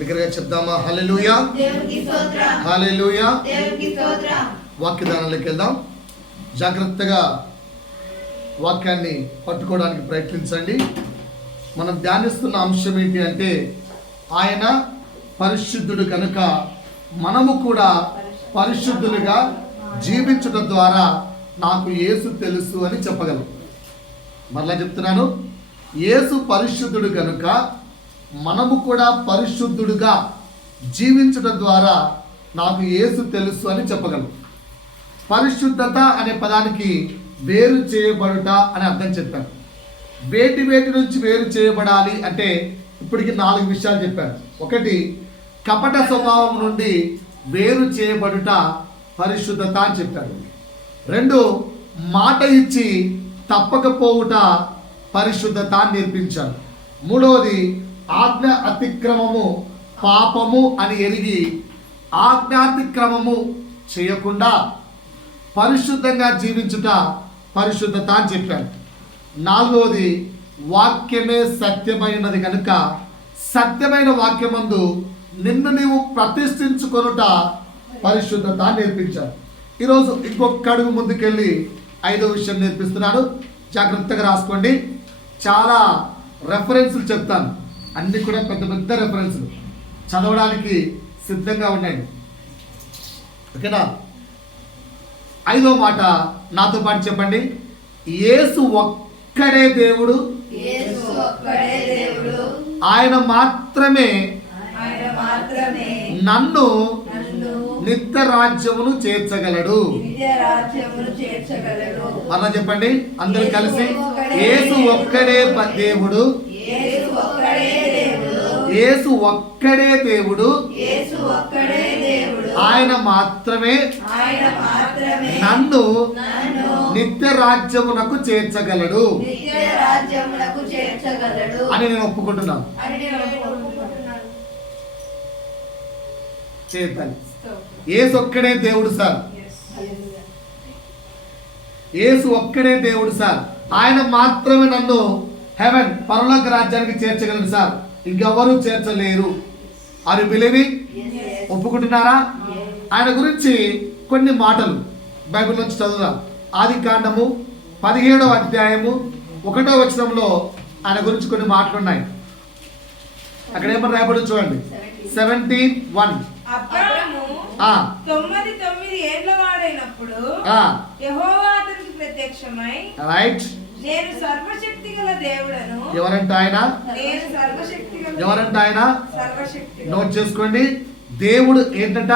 దగ్గరగా చెప్దామా? హల్లెలూయా, హల్లెలూయా. వాక్యదానంలోకి వెళ్దాం. జాగ్రత్తగా వాక్యాన్ని పట్టుకోవడానికి ప్రయత్నించండి. మనం ధ్యానిస్తున్న అంశం ఏంటి అంటే, ఆయన పరిశుద్ధుడు కనుక మనము కూడా పరిశుద్ధులుగా జీవించడం ద్వారా నాకు యేసు తెలుసు అని చెప్పగలం. మరలా చెప్తున్నాను, యేసు పరిశుద్ధుడు కనుక మనము కూడా పరిశుద్ధుడుగా జీవించడం ద్వారా నాకు యేసు తెలుసు అని చెప్పగలం. పరిశుద్ధత అనే పదానికి వేరు చేయబడుట అని అర్థం చెప్పాను. వేటి నుంచి వేరు చేయబడాలి అంటే ఇప్పటికి 4 విషయాలు చెప్పాను. ఒకటి, కపట స్వభావం నుండి వేరు చేయబడుట పరిశుద్ధత అని చెప్పాడు. 2, మాట ఇచ్చి తప్పకపోవుట పరిశుద్ధత అని నేర్పించాడు. 3వది, ఆజ్ఞ అతిక్రమము పాపము అని ఎరిగి ఆజ్ఞాతిక్రమము చేయకుండా పరిశుద్ధంగా జీవించుట పరిశుద్ధత అని చెప్పాడు. 4వది, వాక్యమే సత్యమైనది కనుక సత్యమైన వాక్యమందు నిన్ను నీవు ప్రతిష్ఠించుకొనుట పరిశుద్ధత నేర్పించాడు. ఈరోజు ఇంకొక అడుగు ముందుకెళ్ళి 5వ విషయం నేర్పిస్తున్నాను. జాగ్రత్తగా రాసుకోండి. చాలా రెఫరెన్సులు చెప్తాను, అన్నీ కూడా పెద్ద పెద్ద రెఫరెన్సులు, చదవడానికి సిద్ధంగా ఉండండి. ఓకేనా? 5వ మాట నాతో పాటు చెప్పండి. యేసు ఒక్కడే దేవుడు, ఆయన మాత్రమే నన్ను నిత్య రాజ్యమును చేర్చగలడు. మరలా చెప్పండి అందరూ కలిసి. యేసు ఒక్కడే దేవుడు, యేసు ఒక్కడే దేవుడు, ఆయన మాత్రమే నన్ను నిత్య రాజ్యమునకు చేర్చగలడు అని నేను ఒప్పుకుంటున్నాను. చేద్దాం. యేసు ఒక్కడే దేవుడు సార్, యేసు ఒక్కడే దేవుడు సార్, ఆయన మాత్రమే నన్ను హెవెన్ పరలోక రాజ్యానికి చేర్చగలడు సార్, ఇంకెవరూ చేర్చలేరు. Are you believing? ఒప్పుకుంటున్నారా? ఆయన గురించి కొన్ని మాటలు బైబిల్ నుంచి చదువుదాం. ఆదికాండము 17వ అధ్యాయము 1వ వచనంలో ఆయన గురించి కొన్ని మాటలు ఉన్నాయి. అక్కడ ఏమన్నా రాయబడి చూడండి. 17:1. అబ్రాము 99 ఏళ్ల వాడైనప్పుడు యెహోవా అతనికి ప్రత్యక్షమై, రైట్, నేను సర్వశక్తిగల దేవుడను. ఎవరంట ఆయన? నేను సర్వశక్తిగల. ఎవరంట ఆయన? సర్వశక్తిగల. నోట్ చేసుకోండి. దేవుడు ఏంటంట?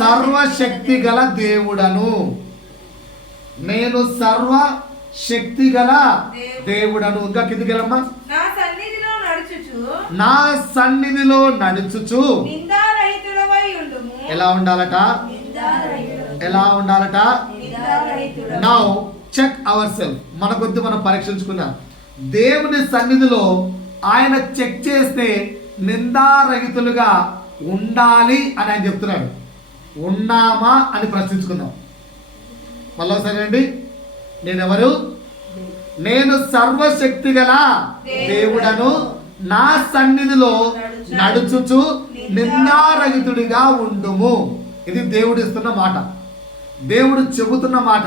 సర్వశక్తి గల దేవుడను. నేను సర్వ శక్తి గల దేవుడను. ఇంకా కిందికి వెళ్ళమ్మా. నా సన్నిధిలో నడుచుచు, నా సన్నిధిలో నడుచుచు నిందారహితుడవై ఉండుము. ఎలా ఉండాలట? ఎలా ఉండాలట? నిందారహితుడవై. Now check our self. మన కొద్ది మనం పరీక్షించుకుందాం. దేవుని సన్నిధిలో ఆయన చెక్ చేస్తే నిందారహితులుగా ఉండాలి అని ఆయన చెప్తున్నాడు. ఉన్నామా అని ప్రశ్నించుకుందాం. మళ్ళీ సరే అండి. నేనెవరు? నేను సర్వశక్తి గల దేవుడను, నా సన్నిధిలో నడుచుచు నిందారహితుడిగా ఉండుము. ఇది దేవుడు ఇస్తున్న మాట, దేవుడు చెబుతున్న మాట,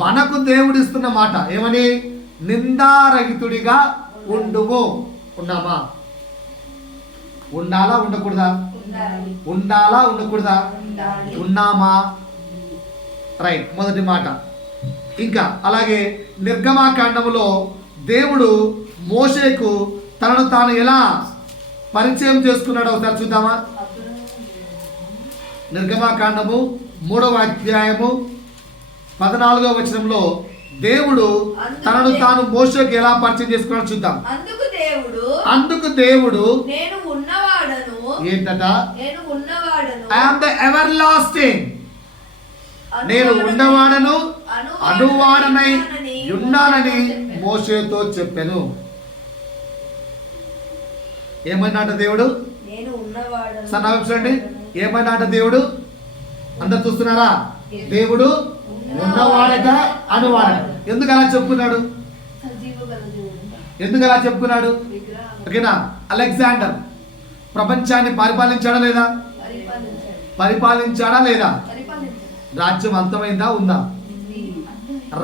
మనకు దేవుడు ఇస్తున్న మాట. ఏమని? నిందారహితుడిగా ఉండుము. ఉన్నామా? ఉండాలా ఉండకూడదా? ఉండాలా ఉండకూడదా? ఉన్నామా? రైట్, మొదటి మాట. ఇంకా అలాగే నిర్గమాకాండములో దేవుడు మోషేకు తనను తాను ఎలా పరిచయం చేసుకున్నాడో ఒకసారి చూద్దామా? నిర్గమాకాండము 3వ అధ్యాయము 14వ వచనంలో దేవుడు తనను తాను మోషేకు ఎలా పరిచయం చేసుకున్నాడో చూద్దాం. అందుకు దేవుడు నేను ఉన్నవాడను. ఏంటట? నేను ఉన్నవాడను. I am the ever lasting. నేను ఉన్నవాడను, అనువాడనై ఉన్నానని మోషేతో చెప్పాను. ఏమన్నాట దేవుడు? నేను ఉన్నవాడను. సన్నాండి. ఏమన్నాట దేవుడు? అందరు చూస్తున్నారా? దేవుడు ఉన్నవాడట, అనువాడట. ఎందుకు అలా చెప్పుకున్నాడు? ఎందుకు అలా చెప్పుకున్నాడు? ఓకేనా? అలెగ్జాండర్ ప్రపంచాన్ని పరిపాలించాడా లేదా? పరిపాలించాడా లేదా? రాజ్యం అంతమైందా ఉందా?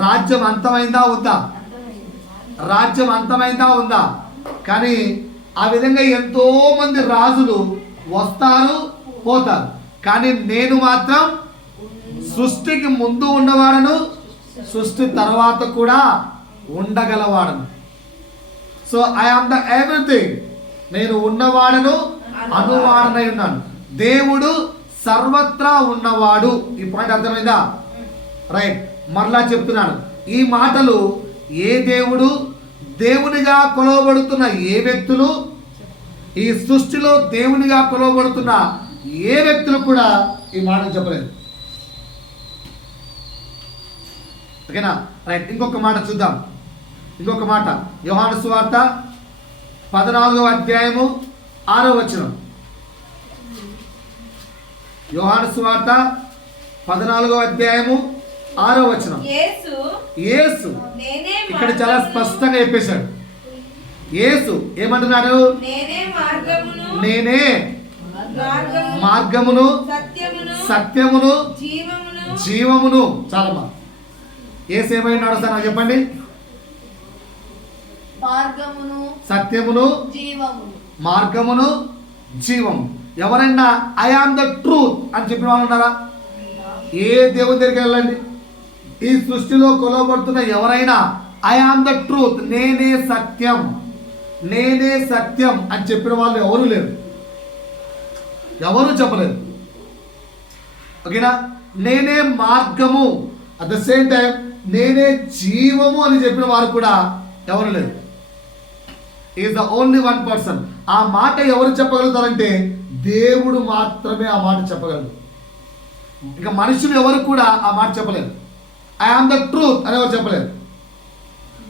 రాజ్యం అంతమైందా ఉందా? రాజ్యం అంతమైందా ఉందా? కానీ ఆ విధంగా ఎంతో మంది రాజులు వస్తారు పోతారు, కానీ నేను మాత్రం సృష్టికి ముందు ఉన్నవాడను, సృష్టి తర్వాత కూడా ఉండగలవాడను. So I am the everything. నేను ఉన్నవాడను, అనువాడనై ఉన్నాను. దేవుడు సర్వత్రా ఉన్నవాడు. ఈ పాయింట్ అర్థమైందా? రైట్. మరలా చెప్తున్నాను, ఈ మాటలు ఏ దేవుడు, దేవునిగా కొలవబడుతున్న ఏ వ్యక్తులు, ఈ సృష్టిలో దేవునిగా కొలవబడుతున్న ఏ వ్యక్తులు కూడా ఈ మాటలు చెప్పలేదు. ఓకేనా? రైట్. ఇంకొక మాట చూద్దాం. ఇంకొక మాట యోహాను సువార్త 14వ అధ్యాయము 6వ వచనం. యోహాను సువార్త 14వ అధ్యాయము 6వ వచనం. యేసు ఇక్కడ చాలా స్పష్టంగా చెప్పేశాడు. యేసు ఏమంటున్నాడు? నేనే మార్గమును, సత్యమును, జీవమును. చాలమ్మా. యేసు ఏమైనాడు సార్ నాకు చెప్పండి? మార్గమును, సత్యమును, జీవమును. మార్గమును, జీవము. ఎవరైనా ఐ ఆమ్ ద ట్రూత్ అని చెప్పిన వాళ్ళు ఉన్నారా? ఏ దేవుని దగ్గరికి వెళ్ళండి, ఈ సృష్టిలో కొలవబడుతున్న ఎవరైనా ఐ ఆమ్ ద ట్రూత్, నేనే సత్యం, నేనే సత్యం అని చెప్పిన వాళ్ళు ఎవరు లేరు, ఎవరు చెప్పలేరు. ఓకేనా? నేనే మార్గము, అట్ ద సేమ్ టైం నేనే జీవము అని చెప్పిన వారు కూడా ఎవరు లేరు. Is the only one person. ఆ మాట ఎవరు చెప్పగలుగుతారంటే దేవుడు మాత్రమే ఆ మాట చెప్పగలరు. ఇంకా మనుషులు ఎవరు కూడా ఆ మాట చెప్పలేరు. ఐ ఆమ్ ద ట్రూత్ అని ఎవరు చెప్పలేరు.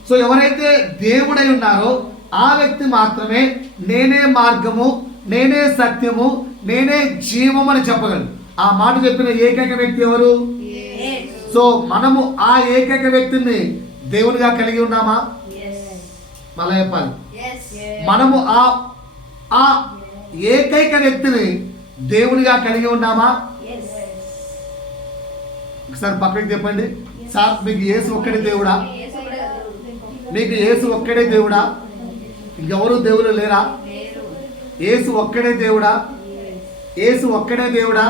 సో ఎవరైతే దేవుడై ఉన్నారో ఆ వ్యక్తి మాత్రమే నేనే మార్గము, నేనే సత్యము, నేనే జీవము అని చెప్పగలరు. ఆ మాట చెప్పిన ఏకైక వ్యక్తి ఎవరు? సో మనము ఆ ఏకైక వ్యక్తిని దేవునిగా కలిగి ఉన్నామా? మళ్ళా చెప్పాలి, మనము ఆ ఏకైక వ్యక్తిని దేవునిగా కలిగి ఉన్నామా? ఒకసారి పక్కకి చెప్పండి. సార్ మీకు యేసు ఒక్కడే దేవుడా? మీకు యేసు ఒక్కడే దేవుడా? ఇంకెవరు దేవుడు లేరా? యేసు ఒక్కడే దేవుడా? యేసు ఒక్కడే దేవుడా?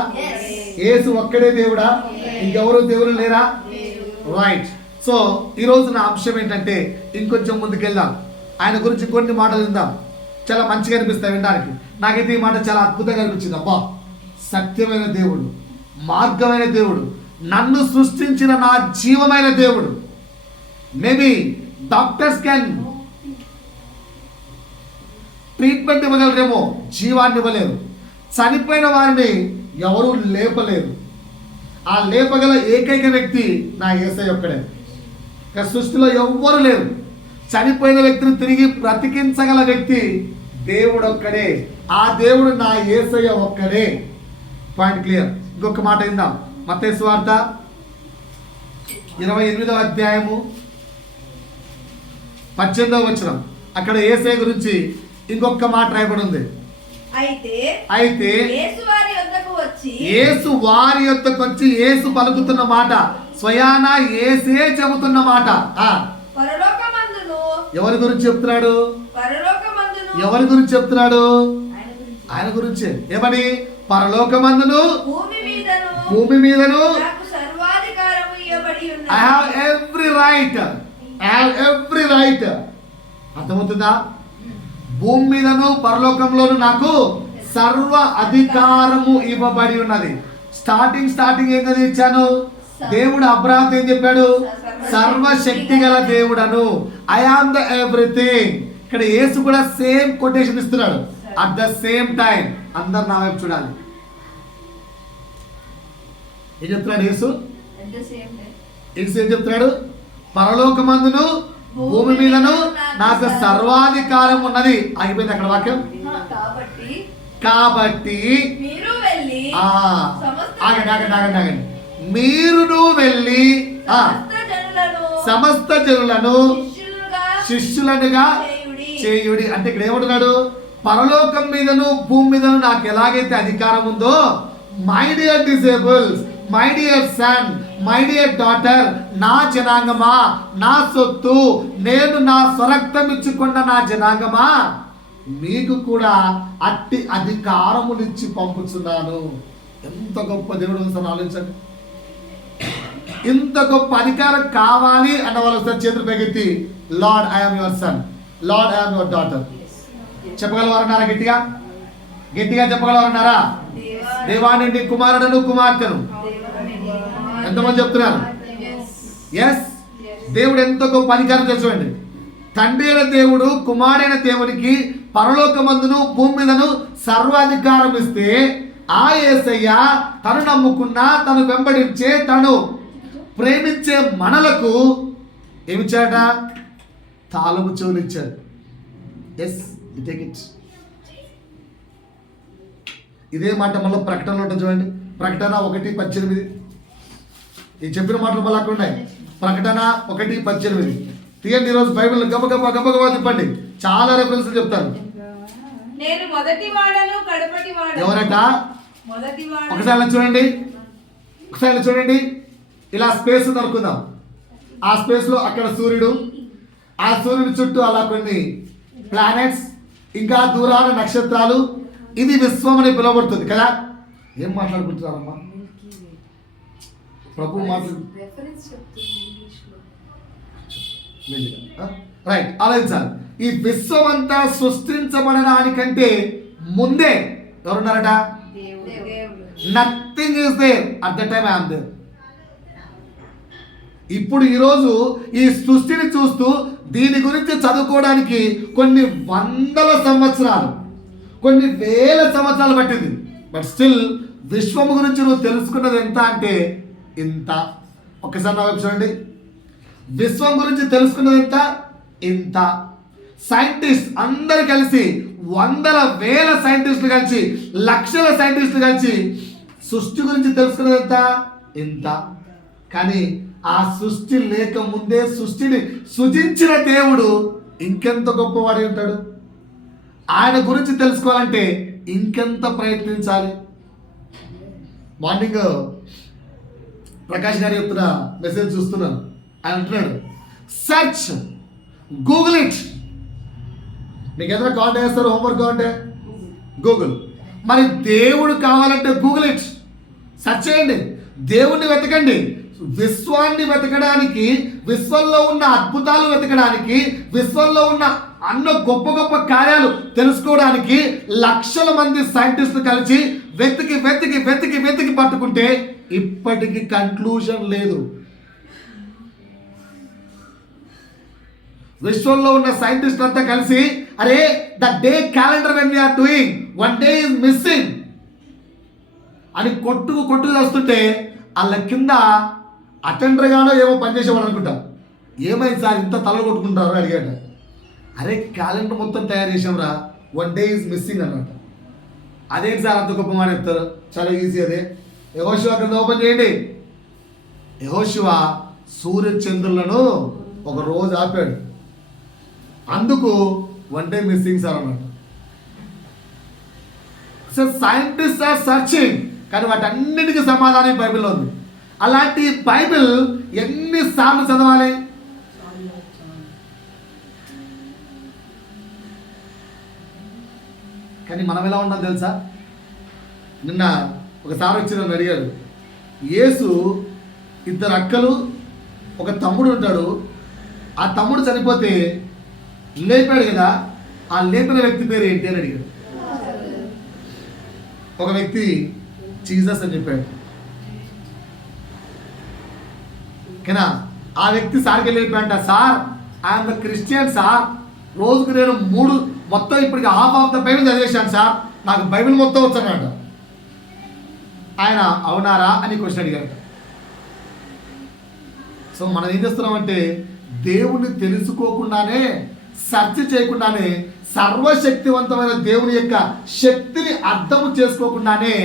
యేసు ఒక్కడే దేవుడా? ఇంకెవరు దేవుడు లేరా? రైట్. సో ఈరోజు నా అంశం ఏంటంటే ఇంకొంచెం ముందుకెళ్దాం, ఆయన గురించి కొన్ని మాటలు విందాం. చాలా మంచిగా అనిపిస్తాయి వినడానికి. నాకైతే ఈ మాట చాలా అద్భుతంగా అనిపించింది. అబ్బా, సత్యమైన దేవుడు, మార్గమైన దేవుడు, నన్ను సృష్టించిన నా జీవమైన దేవుడు. మేబీ డాక్టర్స్ క్యాన్ ట్రీట్మెంట్ ఇవ్వగలరేమో, జీవాన్ని ఇవ్వలేరు. చనిపోయిన వారిని ఎవరు లేపలేరు. ఆ లేపగల ఏకైక వ్యక్తి నా యేసయ్య ఒక్కడే. సృష్టిలో ఎవ్వరు లేరు. చనిపోయిన వ్యక్తిని తిరిగి బ్రతికించగల వ్యక్తి దేవుడు ఒక్కడే. ఆ దేవుడు నా యేసయ్య ఒక్కడే. Point clear. ఇంకొక మాట విందాం. మత్తయి సువార్త 28వ అధ్యాయము 18వ వచనం. అక్కడ యేసయ్య గురించి ఇంకొక మాట రాయబడి ఉంది. అయితే యేసు వారి యొద్దకు వచ్చి యేసు పలుకుతున్న మాట స్వయాన యేసే చెబుతున్న మాట. ఎవరి గురించి చెప్తున్నాడు? ఎవరి గురించి చెప్తున్నాడు? ఆయన గురించి. ఏమని? పరలోకమందును భూమి మీదను I have every right. I have every right. అర్థమవుతుందా? భూమి మీదను పరలోకంలోను నాకు సర్వ అధికారము ఇవ్వబడి ఉన్నది. స్టార్టింగ్ ఏం కదా ఇచ్చాను? దేవుడు అబ్రాహాముతో ఏం చెప్పాడు? సర్వశక్తి గల దేవుడను, ఐ ఆమ్ ద ఎవ్రీథింగ్. ఇక్కడ యేసు కూడా సేమ్ కొటేషన్ ఇస్తున్నాడు. అట్ ద సేమ్ టైం అందరు నా వైపు చూడాలి. ఏం చెప్తున్నాడు యేసు? ఏం చెప్తున్నాడు? పరలోకమందును భూమి మీదను నాకు సర్వాధికారం ఉన్నది. అయిపోయింది అక్కడ వాక్యం. కాబట్టి ఆగండి. మీరును వెళ్ళి సమస్త జనులను శిష్యులనుగా చేయుడి. అంటే ఇక్కడ ఏమంటున్నాడు? పరలోకం మీదను భూమి మీదను నాకు ఎలాగైతే అధికారం ఉందో, my dear disciples, my dear son, my dear daughter, నా జనాంగమా, నా సొత్తు, నేను నా స్వరక్తం ఇచ్చుకున్న నా జనాంగమా, మీకు కూడా అట్టి అధికారమునిచ్చి పంపుతున్నాను. ఎంత గొప్ప దేవుడు ఒకసారి ఆలోచించండి. ఇంత గొప్ప అధికారం కావాలి అన్న వాళ్ళు ఒకసారి చేతులు పైకెత్తి, lord I am your son, lord I am your daughter చెప్పగలవారన్నారా? గట్టిగా గట్టిగా చెప్పగలవారన్నారా? దేవాని నీ కుమారుడను కుమార్తెను. ఎంతమంది చెప్తున్నారు? ఎస్, దేవుడు ఎంత గొప్ప అధికారం తెలుసుకోండి. తండ్రి అయిన దేవుడు కుమారుడైన దేవునికి పరలోకమందును భూమి మీదను సర్వాధికారం ఇస్తే, ఆ యేసయ్య తను నమ్ముకున్న, తను వెంబడించే, తను ప్రేమించే మనలకు ఏమిచ్చాట? తాళము చెవులు ఇచ్చాడు. Yes, take it. ఇదే మాట మళ్ళీ ప్రకటనలో ఉంటుంది చూడండి. ప్రకటన 1:18. ఈ చెప్పిన మాటలు మళ్ళీ అక్కడ ఉన్నాయి. ప్రకటన 1:18 తీయండి. ఈరోజు బైబిల్ గబగబా తిప్పండి. చాలా రెఫరెన్స్ చెప్తాను. నేను మొదటి వాడను కడపటి వాడను. ఎవరట? మొదటి వాడను. ఒకసారి చూడండి, ఒకసారి చూడండి. ఇలా స్పేస్ దొరుకుదాం. ఆ స్పేస్ లో అక్కడ సూర్యుడు, ఆ సూర్యుడి చుట్టూ అలా కొన్ని ప్లానెట్స్, ఇంకా దూరాన నక్షత్రాలు. ఇది విశ్వం అని పిలువబడుతుంది కదా. ఏం మాట్లాడుకుంటున్నారమ్మా? ప్రభు మాట్లాడు. రైట్, ఆలోచించాలి. ఈ విశ్వం అంతా సృష్టించబడడానికంటే ముందే ఎవరున్నారట? Nothing is there at the time I am there. ఇప్పుడు ఈరోజు ఈ సృష్టిని చూస్తూ దీని గురించి చదువుకోవడానికి కొన్ని వందల సంవత్సరాలు, కొన్ని వేల సంవత్సరాలు పట్టింది. బట్ స్టిల్ విశ్వం గురించి నువ్వు తెలుసుకున్నది ఎంత అంటే ఇంత. ఒక్కసారి నా వైపు చూడండి. విశ్వం గురించి తెలుసుకున్నది ఎంత? ఇంత. సైంటిస్ట్ అందరు కలిసి, వందల వేల సైంటిస్టులు కలిసి, లక్షల సైంటిస్టులు కలిసి సృష్టి గురించి తెలుసుకున్నది ఎంత? ఇంత. కానీ ఆ సృష్టి లేక ముందే సృష్టిని సృజించిన దేవుడు ఇంకెంత గొప్పవాడి ఉంటాడు. ఆయన గురించి తెలుసుకోవాలంటే ఇంకెంత ప్రయత్నించాలి. మార్నింగ్ ప్రకాష్ గారు చెప్తున్న మెసేజ్ చూస్తున్నాను. ఆయన అంటున్నాడు, సెర్చ్, గూగుల్ ఇట్. మీకు ఏదైనా కాంటాక్ట్ చేస్తారు హోంవర్క్ కావాలంటే గూగుల్. మరి దేవుడు కావాలంటే గూగుల్ ఇట్, సెర్చ్ చేయండి, దేవుణ్ణి వెతకండి. విశ్వాన్ని వెతకడానికి, విశ్వంలో ఉన్న అద్భుతాలు వెతకడానికి, విశ్వంలో ఉన్న అన్న గొప్ప గొప్ప కార్యాలు తెలుసుకోవడానికి లక్షల మంది సైంటిస్టులు కలిసి వెతికి వెతికి వెతికి వెతికి పట్టుకుంటే ఇప్పటికీ కన్క్లూజన్ లేదు. విశ్వంలో ఉన్న సైంటిస్ట్ అంతా కలిసి, అరే the day calendar when we are doing, one day is missing అని కొట్టుకు వస్తుంటే వాళ్ళ కింద అటెండర్ గానో ఏమో పనిచేసేవాడు అనుకుంటా. ఏమైంది సార్ ఇంత తల కొట్టుకుంటారు అడిగాడు. అరే క్యాలెండర్ మొత్తం తయారు చేసాంరా, వన్ డే ఈజ్ మిస్సింగ్ అన్నమాట. అదేంటి సార్ అంత గొప్ప మాట చెప్తారు? చాలా ఈజీ. అదే యెహోషువ గ్రంథం ఓపెన్ చేయండి. యెహోషువ సూర్య చంద్రులను ఒక రోజు ఆపాడు, అందుకు వన్ డే మిస్సింగ్ సార్ అన్నమాట. సో సైంటిస్ట్ ఆర్ సర్చింగ్, కానీ వాటన్నిటికీ సమాధానం బైబిల్లో ఉంది. అలాంటి బైబిల్ ఎన్నిసార్లు చదవాలి? కానీ మనం ఎలా ఉన్నాం తెలుసా? నిన్న ఒకసారి వచ్చి నన్ను అడిగాడు, యేసు ఇద్దరు అక్కలు ఒక తమ్ముడు ఉంటాడు, ఆ తమ్ముడు చనిపోతే లేపాడు కదా, ఆ లేపిన వ్యక్తి పేరు ఏంటి అని అడిగాడు. ఒక వ్యక్తి జీసస్ అని చెప్పాడు. ఓకేనా? ఆ వ్యక్తి సార్కి వెళ్ళిపోయాడంట, sir I am the Christian sir, రోజుకు నేను 3 మొత్తం ఇప్పటికి హాఫ్ ఆఫ్ ద బైబిల్ చదివేశాను సార్, నాకు బైబిల్ మొత్తం వచ్చానంట. ఆయన అవునారా అని క్వశ్చన్ అడిగారు. సో మనం ఏం చేస్తున్నామంటే దేవుణ్ణి తెలుసుకోకుండానే, సెర్చ్ చేయకుండానే, సర్వశక్తివంతమైన దేవుని యొక్క శక్తిని అర్థం చేసుకోకుండానే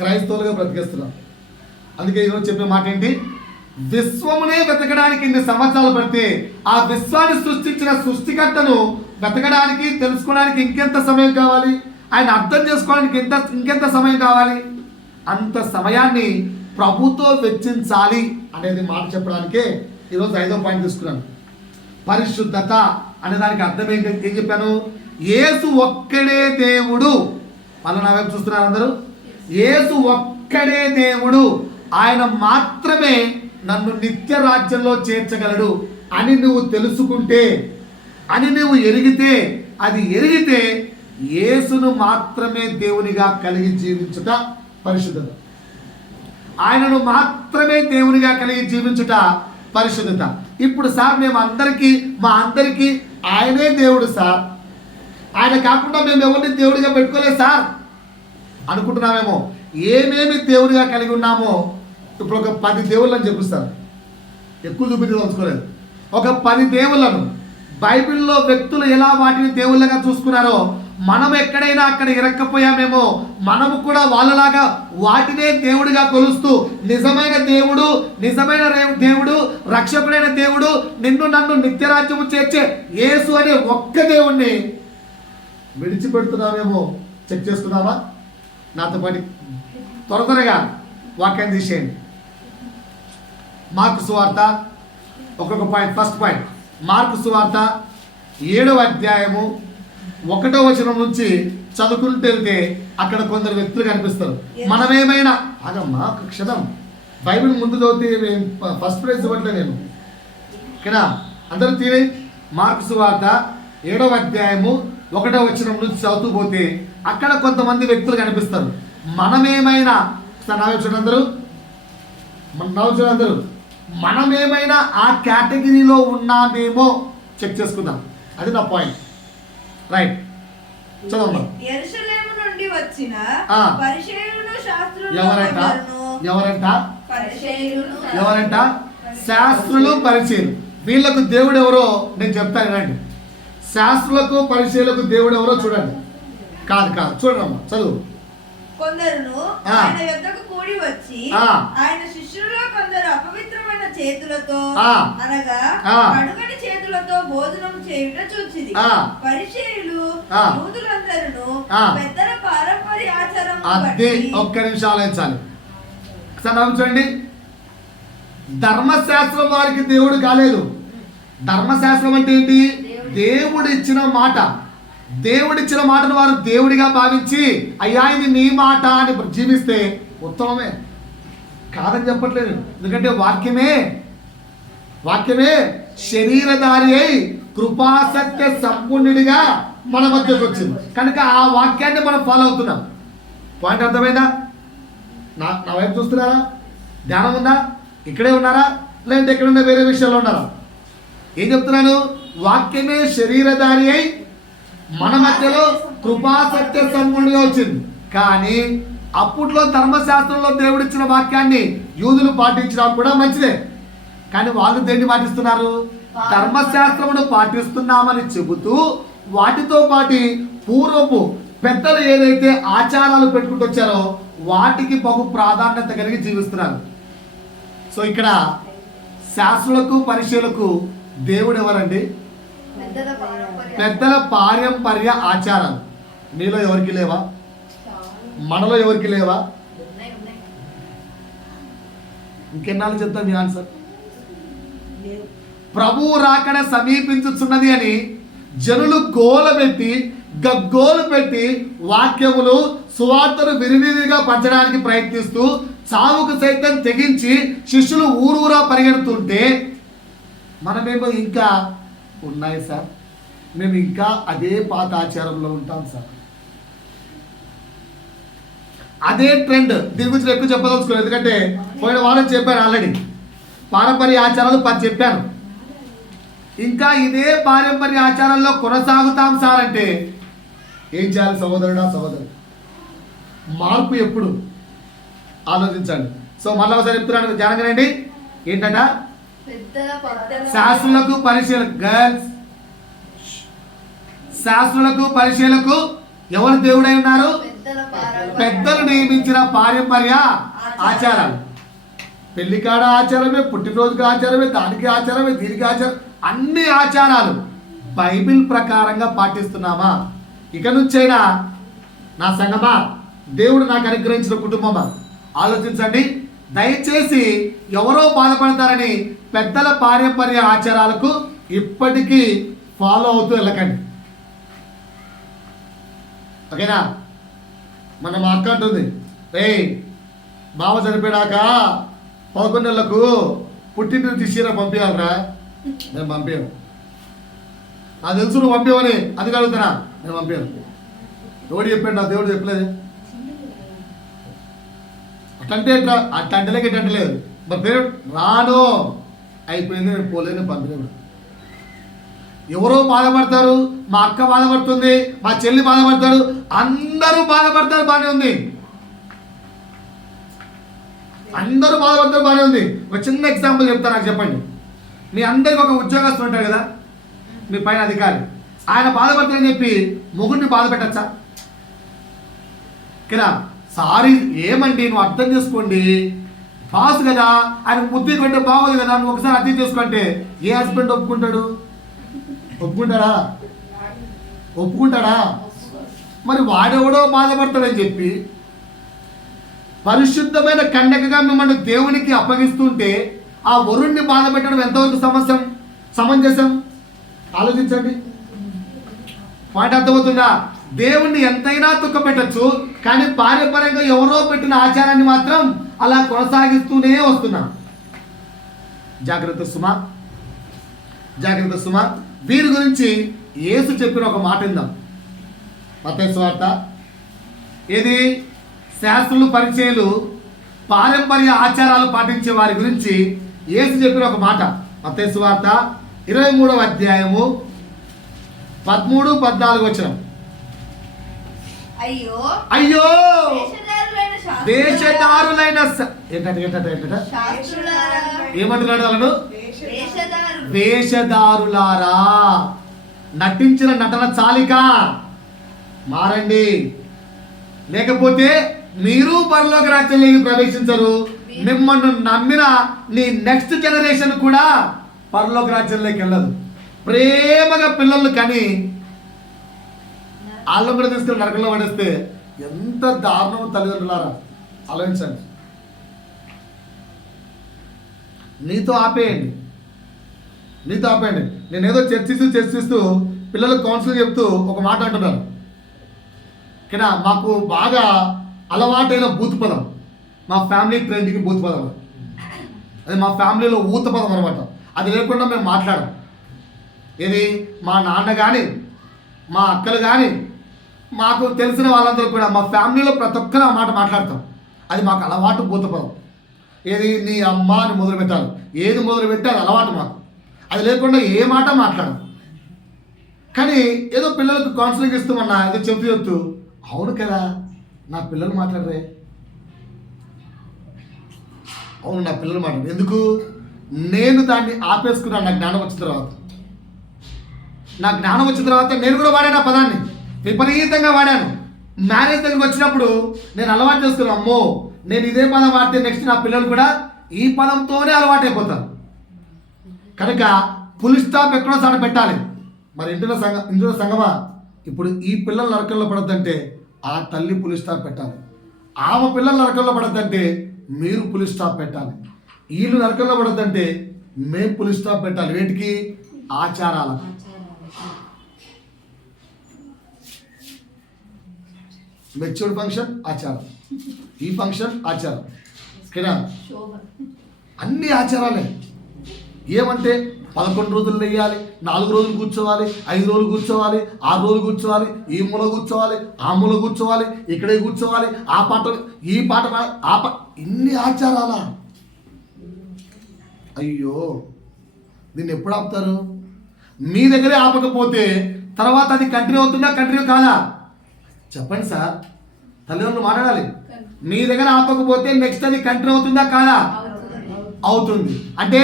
క్రైస్తవులుగా బ్రతికేస్తున్నాం. అందుకే ఈరోజు చెప్పే మాట ఏంటి? విశ్వమునే వెతకడానికి ఇన్ని సంవత్సరాలు పడితే ఆ విశ్వాన్ని సృష్టించిన సృష్టికర్తను వెతకడానికి, తెలుసుకోవడానికి ఇంకెంత సమయం కావాలి? ఆయన అర్థం చేసుకోవడానికి ఇంకెంత సమయం కావాలి? అంత సమయాన్ని ప్రభుతో వెచ్చించాలి అనేది మాట చెప్పడానికే ఈరోజు 5వ పాయింట్ తీసుకున్నాను. పరిశుద్ధత అనే దానికి అర్థం ఏంటి? ఏం చెప్పాను? యేసు ఒక్కడే దేవుడు. మళ్ళీ నా వైపు చూస్తున్నారు అందరూ. యేసు ఒక్కడే దేవుడు, ఆయన మాత్రమే నన్ను నిత్య రాజ్యంలో చేర్చగలడు అని నువ్వు తెలుసుకుంటే, అని నువ్వు ఎరిగితే, అది ఎరిగితే యేసును మాత్రమే దేవునిగా కలిగి జీవించుట పరిశుద్ధత. ఆయనను మాత్రమే దేవునిగా కలిగి జీవించుట పరిశుద్ధత. ఇప్పుడు సార్ మేము మా అందరికీ ఆయనే దేవుడు సార్, ఆయన కాకుండా మేము ఎవరిని దేవుడిగా పెట్టుకోలేదు సార్ అనుకుంటున్నామేమో. ఏమేమి దేవుడిగా కలిగి ఉన్నామో ఇప్పుడు ఒక 10 దేవుళ్ళని చెప్పిస్తారు. ఎక్కువ చూపించదలుచుకోలేదు. ఒక 10 దేవుళ్ళను బైబిల్లో వ్యక్తులు ఎలా వాటిని దేవుళ్ళగా చూసుకున్నారో మనం ఎక్కడైనా అక్కడ ఇరక్కపోయామేమో. మనము కూడా వాళ్ళలాగా వాటినే దేవుడిగా కొలుస్తూ నిజమైన దేవుడు, నిజమైన దేవుడు, రక్షకుడైన దేవుడు, నిన్ను నన్ను నిత్యరాజ్యము చేర్చే యేసు అనే ఒక్క దేవుణ్ణి విడిచిపెడుతున్నామేమో. చెక్ చేసుకున్నావా? నాతో పాటు త్వరగా వాక్యాన్ని తీసేయండి. మార్కు సువార్త ఒక్కొక్క పాయింట్. ఫస్ట్ పాయింట్, మార్కు సువార్త 7వ అధ్యాయము 1వ వచనం నుంచి చదువుకుంటూ వెళ్తే అక్కడ కొందరు వ్యక్తులు కనిపిస్తారు. మనమేమైనా అదమ్మా ఒక క్షణం, బైబిల్ ముందు చదివితే ఫస్ట్ ప్రైజ్ ఇవ్వట్లే నేను ఇక్కడ. అందరూ తీరి మార్కు సువార్త 7వ అధ్యాయము 1వ వచనం నుంచి చదువుతూ పోతే అక్కడ కొంతమంది వ్యక్తులు కనిపిస్తారు. మనమేమైనా అందరూ మనమేమైనా ఆ కేటగిరీలో ఉన్నామేమో చెక్ చేసుకుందాం. అది నా పాయింట్. రైట్, చదవమ్మా. యెరూషలేము నుండి వచ్చిన పరిసయ్యులు శాస్త్రులు ఎవరంట? శాస్త్రులు పరిచయులు. వీళ్ళకు దేవుడు ఎవరో నేను చెప్తాను రండి. శాస్త్రులకు పరిచయులకు దేవుడు ఎవరో చూడండి. కాదు చూడమ్మా, చదువు. కొందరును ఆయన యొద్దకు కూడి వచ్చి ఆయన శిష్యులలో కొందరు అపవిత్రమైన చేతులతో అనగా కడుగని చేతులతో భోజనం చేయుట చూచిది. పరిసయ్యులు యూదులందరూ పెద్దల పారంపర్య ఆచారం. ఒక్క నిమిషం ఆలోచించాలి. చూడండి, ధర్మశాస్త్రం వారికి దేవుడు కాలేదు. ధర్మశాస్త్రం అంటే ఏంటి? దేవుడు ఇచ్చిన మాట. దేవుడిచ్చిన మాటను వారు దేవుడిగా భావించి అయ్యా ఇది నీ మాట అని జీవిస్తే ఉత్తమమే. కాదని చెప్పట్లేదు. ఎందుకంటే వాక్యమే శరీరధారి అయి కృపాసత్య సంపూర్ణుడిగా మన మధ్యకు వచ్చింది కనుక ఆ వాక్యాన్ని మనం ఫాలో అవుతున్నాం. పాయింట్ అర్థమైందా? నా వైపు చూస్తున్నారా? ధ్యానం ఉందా? ఇక్కడే ఉన్నారా లేదంటే ఎక్కడున్నా వేరే విషయాల్లో ఉన్నారా? ఏం చెప్తున్నాను? వాక్యమే శరీరధారి అయి మన మధ్యలో కృపాసత్య సంపూర్ణుడిగా వచ్చింది. కానీ అప్పట్లో ధర్మశాస్త్రంలో దేవుడిచ్చిన వాక్యాన్ని యూదులు పాటించడం కూడా మంచిదే. కానీ వాళ్ళు దేన్ని పాటిస్తున్నారు? ధర్మశాస్త్రమును పాటిస్తున్నామని చెబుతూ వాటితో పాటు పూర్వపు పెద్దలు ఏదైతే ఆచారాలు పెట్టుకుంటూ వచ్చారో వాటికి బహు ప్రాధాన్యత కలిగి జీవిస్తున్నారు. సో ఇక్కడ శాస్త్రులకు పరిచయులకు దేవుడు ఎవరండి? పెద్దల పారంపర్య ఆచారాలు. నీలో ఎవరికి లేవా? మనలో ఎవరికి లేవా? ఇంకెన్నాళ్ళు చెప్తాం మీ ఆన్సర్. ప్రభువు రాకడ సమీపించుచున్నది అని జనులు గగ్గోలు పెట్టి వాక్యములు సువార్తను విరివిరిగా పంచడానికి ప్రయత్నిస్తూ చావుకు సైతం తెగించి శిష్యులు ఊరూరా పరిగెడుతుంటే మనమేమో ఇంకా ఉన్నాయి సార్, మేము ఇంకా అదే పాత ఆచారంలో ఉంటాం సార్. అదే ట్రెండ్. దీని గురించి ఎక్కువ చెప్పదలుచుకోలేదు, ఎందుకంటే పోయిన వారం చెప్పాను ఆల్రెడీ. పారంపర్య ఆచారాలు 10 చెప్పాను. ఇంకా ఇదే పారంపర్య ఆచారాల్లో కొనసాగుతాం సార్ అంటే ఏం చేయాలి సహోదరుడా సహోదరు? మార్పు ఎప్పుడు? ఆలోచించండి. సో మళ్ళీ ఒకసారి చెప్తున్నాను, జాగ్రత్తగా ఏంటంట? శాస్త్రులకు పరిశీలకు గర్ల్స్, శాస్త్రులకు పరిశీలకు ఎవరు దేవుడై ఉన్నారు? పెద్దలు నియమించిన పారంపర్య ఆచారాలు. పెళ్లికాడ ఆచారమే, పుట్టినరోజుకి ఆచారమే, దానికి ఆచారమే, దీనికి ఆచారం, అన్ని ఆచారాలు బైబిల్ ప్రకారంగా పాటిస్తున్నామా? ఇక నుంచైనా నా సంగమా, దేవుడు నాకు అనుగ్రహించిన కుటుంబమా, ఆలోచించండి. దయచేసి ఎవరో బాధపడతారని పెద్దల పారంపర్య ఆచారాలకు ఇప్పటికీ ఫాలో అవుతూ వెళ్ళకండి. ఓకేనా? మన మా అక్క అంటుంది, బావ చనిపోయాక 11 నెలలకు పుట్టినరోజు చీర పంపించాలరా. నేను పంపించాను. నాకు తెలుసు నువ్వు పంపించమని, అది కలుగుతానా? నేను పంపించాను. ఎవడు చెప్పాడు? నా దేవుడు చెప్పలేదు. అట్లంటే అట్లంటలేక ఇట్లంటలేదు. మరి పేరు రాను అయిపోయింది, నేను పోలేను, పంపించాను. ఎవరో బాధపడతారు, మా అక్క బాధపడుతుంది, మా చెల్లి బాధపడతాడు, అందరూ బాధపడతారు, బాగానే ఉంది. అందరూ బాధపడతారు, బాగానే ఉంది. ఒక చిన్న ఎగ్జాంపుల్ చెప్తాను, నాకు చెప్పండి. మీ అందరికి ఒక ఉద్యోగస్తులు ఉంటారు కదా, మీ పైన అధికారి. ఆయన బాధపడతారని చెప్పి మొగుడిని బాధ పెట్టచ్చా? కదా, సారీ ఏమండి నువ్వు అర్థం చేసుకోండి, బాస్ కదా, ఆయన ముద్దు కొంటే బాగోదు కదా, నువ్వు ఒకసారి అర్థం చేసుకుంటే ఏ హస్బెండ్ ఒప్పుకుంటాడు? ఒప్పుకుంటాడా? మరి వాడెవడో బాధపడతాడని చెప్పి పరిశుద్ధమైన కన్యకగా మిమ్మల్ని దేవునికి అప్పగిస్తుంటే ఆ వరుణ్ణి బాధ పెట్టడం ఎంతవరకు సమంజసం? ఆలోచించండి. పాయింట్ అర్థమవుతుందా? దేవుణ్ణి ఎంతైనా తుక్కపెట్టచ్చు, కానీ పారంపర్యంగా ఎవరో పెట్టిన ఆచారాన్ని మాత్రం అలా కొనసాగిస్తూనే వస్తున్నాం. జాగ్రత్త సుమా, జాగ్రత్త సుమా. వీరి గురించి యేసు చెప్పిన ఒక మాట విందాం. మత్తయి సువార్త, ఏది శాస్త్రులు పరిచయులు పారంపర్య ఆచారాలు పాటించే వారి గురించి యేసు చెప్పిన ఒక మాట. మత్తయి సువార్త 23వ అధ్యాయము 13-14 వచనం. అయ్యో వేషధారులైన ఏమంటున్నాడు వాళ్ళను? వేషధారులారా, నటించిన నటన చాలిక మారండి, లేకపోతే మీరు పరలోక రాజ్యంలోకి ప్రవేశించరు. మిమ్మల్ని నమ్మిన నీ నెక్స్ట్ జనరేషన్ కూడా పరలోక రాజ్యంలోకి వెళ్ళదు. ప్రేమగా పిల్లలు కానీ వాళ్ళని కూడా తీసుకుని నరకంలో పడేస్తే ఎంత దారుణం తల్లిదండ్రులారా, ఆలోచించండి. నీతో ఆపేయండి. నేనేదో చర్చిస్తూ పిల్లలకు కౌన్సిలింగ్ చెప్తూ ఒక మాట అంటున్నాను. కానీ మాకు బాగా అలవాటైన బూత్ పదం, మా ఫ్యామిలీ ట్రెండ్కి బూత్ పదం, అది మా ఫ్యామిలీలో ఊత పదం అనమాట. అది లేకుండా మేము మాట్లాడం. ఇది మా నాన్న కానీ మా అక్కలు కానీ మాకు తెలిసిన వాళ్ళందరూ కూడా మా ఫ్యామిలీలో ప్రతి ఒక్కరు ఆ మాట మాట్లాడతాం. అది మాకు అలవాటు బూత పదం. ఏది నీ అమ్మ అని మొదలు పెట్టాలి, ఏది మొదలు పెట్టి అది అలవాటు మాకు. అది లేకుండా ఏ మాట మాట్లాడం. కానీ ఏదో పిల్లలకు కౌన్సిలింగ్ ఇస్తామన్నా ఏదో చెప్తూ అవును కదా నా పిల్లలు మాట్లాడరే, అవును నా పిల్లలు మాట్లాడరు. ఎందుకు? నేను దాన్ని ఆపేసుకున్నాను. నా జ్ఞానం వచ్చిన తర్వాత నేను కూడా వాడాను ఆ పదాన్ని, విపరీతంగా వాడాను. మ్యారేజ్ దగ్గరికి వచ్చినప్పుడు నేను అలవాటు చేసుకున్నాను. అమ్మో నేను ఇదే పదం వాడితే నెక్స్ట్ నా పిల్లలు కూడా ఈ పదంతోనే అలవాటు అయిపోతారు. కనుక ఫుల్ స్టాప్ ఎక్కడో సాట పెట్టాలి. మరి ఇందులో సంగమా, ఇప్పుడు ఈ పిల్లలు నరకంలో పడద్దంటే ఆ తల్లి ఫుల్ స్టాప్ పెట్టాలి. ఆమె పిల్లలు నరకంలో పడద్దంటే మీరు ఫుల్ స్టాప్ పెట్టాలి. వీళ్ళు నరకంలో పడద్దంటే మేము ఫుల్ స్టాప్ పెట్టాలి. వేటికి? ఆచారాల. మెచ్యూర్డ్ ఫంక్షన్ ఆచారం, ఈ ఫంక్షన్ ఆచారం, ఓకేనా? అన్ని ఆచారాలే. ఏమంటే 11 రోజులు వేయాలి, 4 రోజులు కూర్చోవాలి, 5 రోజులు కూర్చోవాలి, 6 రోజులు కూర్చోవాలి, ఈ మూల కూర్చోవాలి, ఆ మూల కూర్చోవాలి, ఇక్కడే కూర్చోవాలి, ఆ పాట ఈ పాట ఇన్ని ఆచారాలా? అయ్యో దీన్ని ఎప్పుడు ఆపుతారు? మీ దగ్గరే ఆపకపోతే తర్వాత అది కంటిన్యూ అవుతుందా, కంటిన్యూ కాదా? చెప్పండి సార్. తల్లిదండ్రులు మాట్లాడాలి. మీ దగ్గర ఆపకపోతే నెక్స్ట్ అది కంటిన్యూ అవుతుందా కాదా? అవుతుంది. అంటే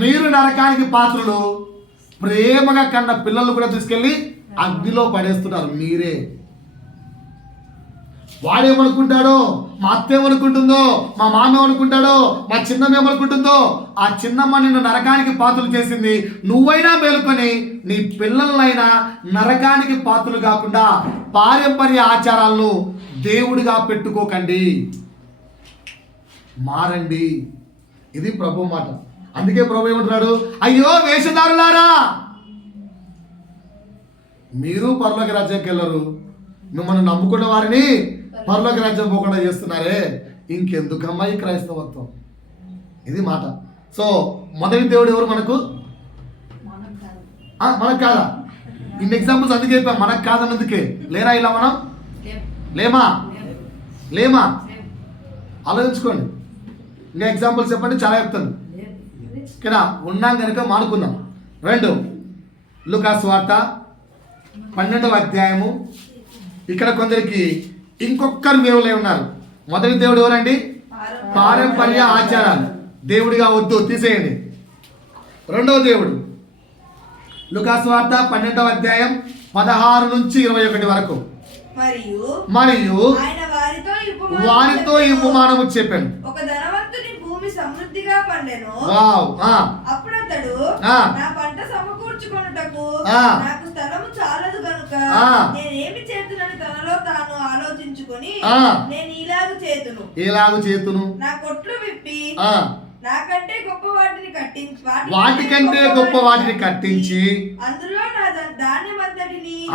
మీరు నరకానికి పాత్రలు, ప్రేమగా కన్న పిల్లలు కూడా తీసుకెళ్ళి అగ్నిలో పడేస్తున్నారు మీరే. వాడేమనుకుంటాడో, మా అత్త ఏమనుకుంటుందో, మా మామ ఏమనుకుంటాడో, మా చిన్నమ్మ ఏమనుకుంటుందో. ఆ చిన్నమ్మ నిన్ను నరకానికి పాత్రలు చేసింది. నువ్వైనా మేలుకొని నీ పిల్లలనైనా నరకానికి పాత్రలు కాకుండా పారంపర్య ఆచారాలను దేవుడిగా పెట్టుకోకండి, మారండి. ఇది ప్రభు మాట. అందుకే ప్రభు ఏమంటున్నాడు, అయ్యో వేషధారులారా, మీరు పరలోక రాజ్యానికి వెళ్ళరు, మిమ్మల్ని నమ్ముకున్న వారిని పరలోక రాజ్యం పోకుండా చేస్తున్నారే, ఇంకెందుకమ్మా ఈ క్రైస్తవత్వం. ఇది మాట. సో మొదటి దేవుడు ఎవరు మనకు? మనకు కాదా? ఇన్ని ఎగ్జాంపుల్స్ అందుకే చెప్పాం, మనకు కాదన్నందుకే. లేరా ఇలా మనం? లేమా? ఆలోచించుకోండి. ఇంకా ఎగ్జాంపుల్స్ చెప్పండి, చాలా చెప్తాను. ఓకేనా? ఉన్నాం కనుక మానుకుందాం. 2 లూకాసు వార్త 12వ అధ్యాయము. ఇక్కడ కొందరికి ఇంకొకరు దేవుళ్ళే ఉన్నారు. మొదటి దేవుడు ఎవరండి? పారంపర్య ఆచారాలు. దేవుడిగా వద్దు, తీసేయండి. రెండవ దేవుడు లూకాసు వార్త 12వ అధ్యాయం 16 నుంచి 21 వరకు. మరియు ఆయన వారితో ఈ ఉపమానము చెప్పాను. ఒక ధనవంతుని భూమి సమృద్ధిగా పండెను. అప్పుడు అతడు, నా పంట సమకూర్చుకొనుటకు నాకు స్థలము చాలదు గనుక నేనేమి చేతునని తనలో తాను ఆలోచించుకొని, నేను ఇలాగు చేతును, నా కొట్లు విప్పి నాకంటే గొప్ప వాటికంటే గొప్ప వాటిని కట్టించి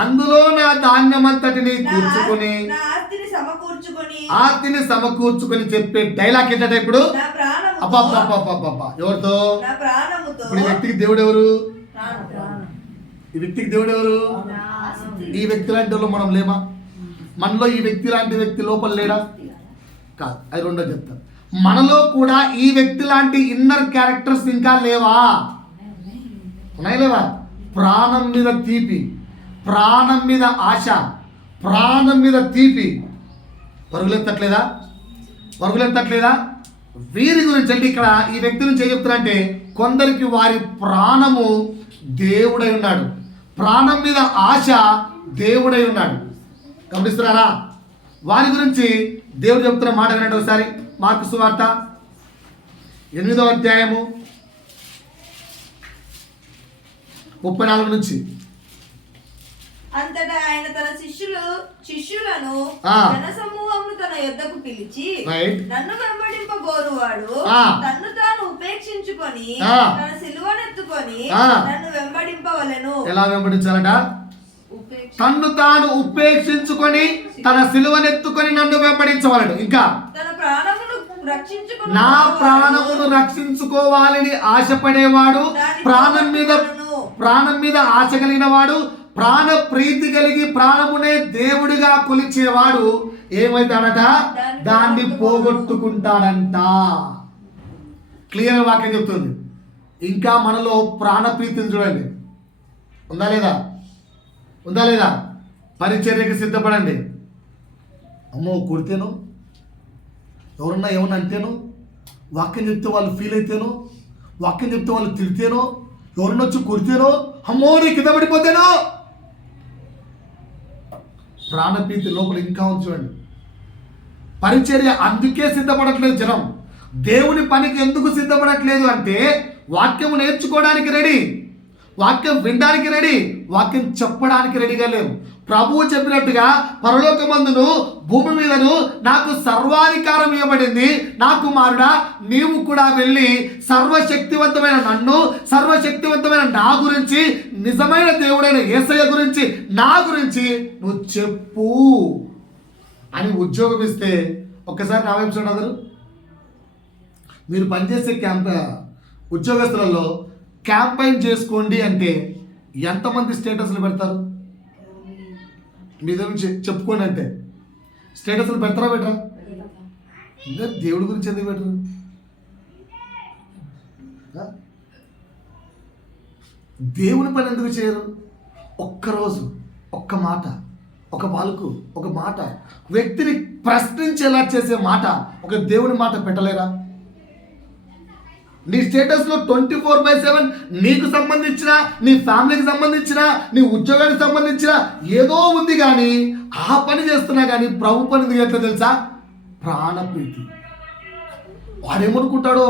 అందులో నా ధాన్యమంతటిని కూర్చుకొని ఆస్తిని సమకూర్చుకొని చెప్పే డైలాగ్ ఏంటంటే, ఇప్పుడు ఎవరితో? ఇప్పుడు ఈ వ్యక్తికి దేవుడు ఎవరు? ఈ వ్యక్తికి దేవుడు ఎవరు? ఈ వ్యక్తి లాంటి వాళ్ళు మనం లేమా? మనలో ఈ వ్యక్తి లాంటి వ్యక్తి లోపల లేడా? కాదు. అది రెండో చెప్తాను. మనలో కూడా ఈ వ్యక్తి లాంటి ఇన్నర్ క్యారెక్టర్స్ ఇంకా లేవా? ఉన్నాయి, లేవా? ప్రాణం మీద తీపి, ప్రాణం మీద ఆశ, ప్రాణం మీద తీపి. పరుగులెత్తట్లేదా? వీరి గురించి అంటే ఇక్కడ ఈ వ్యక్తి నుంచి ఏం చెప్తారంటే, కొందరికి వారి ప్రాణము దేవుడై ఉన్నాడు, ప్రాణం మీద ఆశ దేవుడై ఉన్నాడు. గమనిస్తున్నారా? వారి గురించి దేవుడు చెప్తున్న మాట వినండి ఒకసారి. మార్కు సువార్త 8వ అధ్యాయము 34 నుంచి. అంతటా ఆయన తన శిష్యులను జనసమూహమును తన యొద్దకు పిలిచి, నన్ను వెంబడింపగోరువాడు తన్ను తాను ఉపేక్షించుకొని తన సిలువనెత్తుకొని నన్ను వెంబడింపవలెను. ఎలా వెంబడించాలట? తన్ను తాను ఉపేక్షించుకొని తన సిలువనెత్తుకొని నన్ను వెంబడించవలెను. ఇంకా నా ప్రాణమును రక్షించుకోవాలని ఆశపడేవాడు, ప్రాణం మీద ఆశ కలిగిన వాడు, ప్రాణ ప్రీతి కలిగి ప్రాణమునే దేవుడిగా కొలిచేవాడు ఏమైతాడట? దాన్ని పోగొట్టుకుంటాడంట. క్లియర్ వాక్యం చెప్తుంది. ఇంకా మనలో ప్రాణ ప్రీతిని చూడండి, ఉందా లేదా? పరిచర్యకి సిద్ధపడండి. అమ్మో కొడితేనో, ఎవరన్నా ఏమన్నా అంటేనో, వాక్యం చెప్తే వాళ్ళు ఫీల్ అయితేనో, వాక్యం చెప్తే వాళ్ళు తిడితేనో, ఎవరన్నా వచ్చి కొడితేనో, అమ్మో నీ కింద పడిపోతేనో. ప్రాణప్రీతి లోపల ఇంకా ఉంచండి. పరిచర్య అందుకే సిద్ధపడట్లేదు జనం. దేవుని పనికి ఎందుకు సిద్ధపడట్లేదు అంటే, వాక్యము నేర్చుకోవడానికి రెడీ, వాక్యం వినడానికి రెడీ, వాక్యం చెప్పడానికి రెడీగా లేవు. ప్రభువు చెప్పినట్టుగా పరలోకమందును భూమి మీదను నాకు సర్వాధికారం ఇవ్వబడింది, నా కుమారుడా నీవు కూడా వెళ్ళి సర్వశక్తివంతమైన నన్ను, సర్వశక్తివంతమైన నా గురించి, నిజమైన దేవుడైన యేసయ్య గురించి, నా గురించి నువ్వు చెప్పు అని ఉద్యోగం ఇస్తే, ఒక్కసారి నా వైపు చూడండి అందరూ. మీరు పనిచేసే ఉద్యోగస్తులలో క్యాంపెయిన్ చేసుకోండి అంటే ఎంతమంది స్టేటస్లు పెడతారు? మీ గురించి చెప్పుకోండి అంటే స్టేటస్లు పెట్టరా? దేవుడి గురించి ఎందుకు పెట్టరు? దేవుని పని ఎందుకు చేయరు? ఒక్కరోజు ఒక్క మాట, ఒక పలుకు, ఒక మాట, వ్యక్తిని ప్రశ్నించేలా చేసే మాట, ఒక దేవుని మాట పెట్టలేరా? నీ స్టేటస్లో 24/7 నీకు సంబంధించిన, నీ ఫ్యామిలీకి సంబంధించిన, నీ ఉద్యోగానికి సంబంధించిన ఏదో ఉంది, కానీ ఆ పని చేస్తున్నా కానీ ప్రభు పని ఎందుకు ఎట్లా తెలుసా? ప్రాణప్రీతి. వాడేమనుకుంటాడో,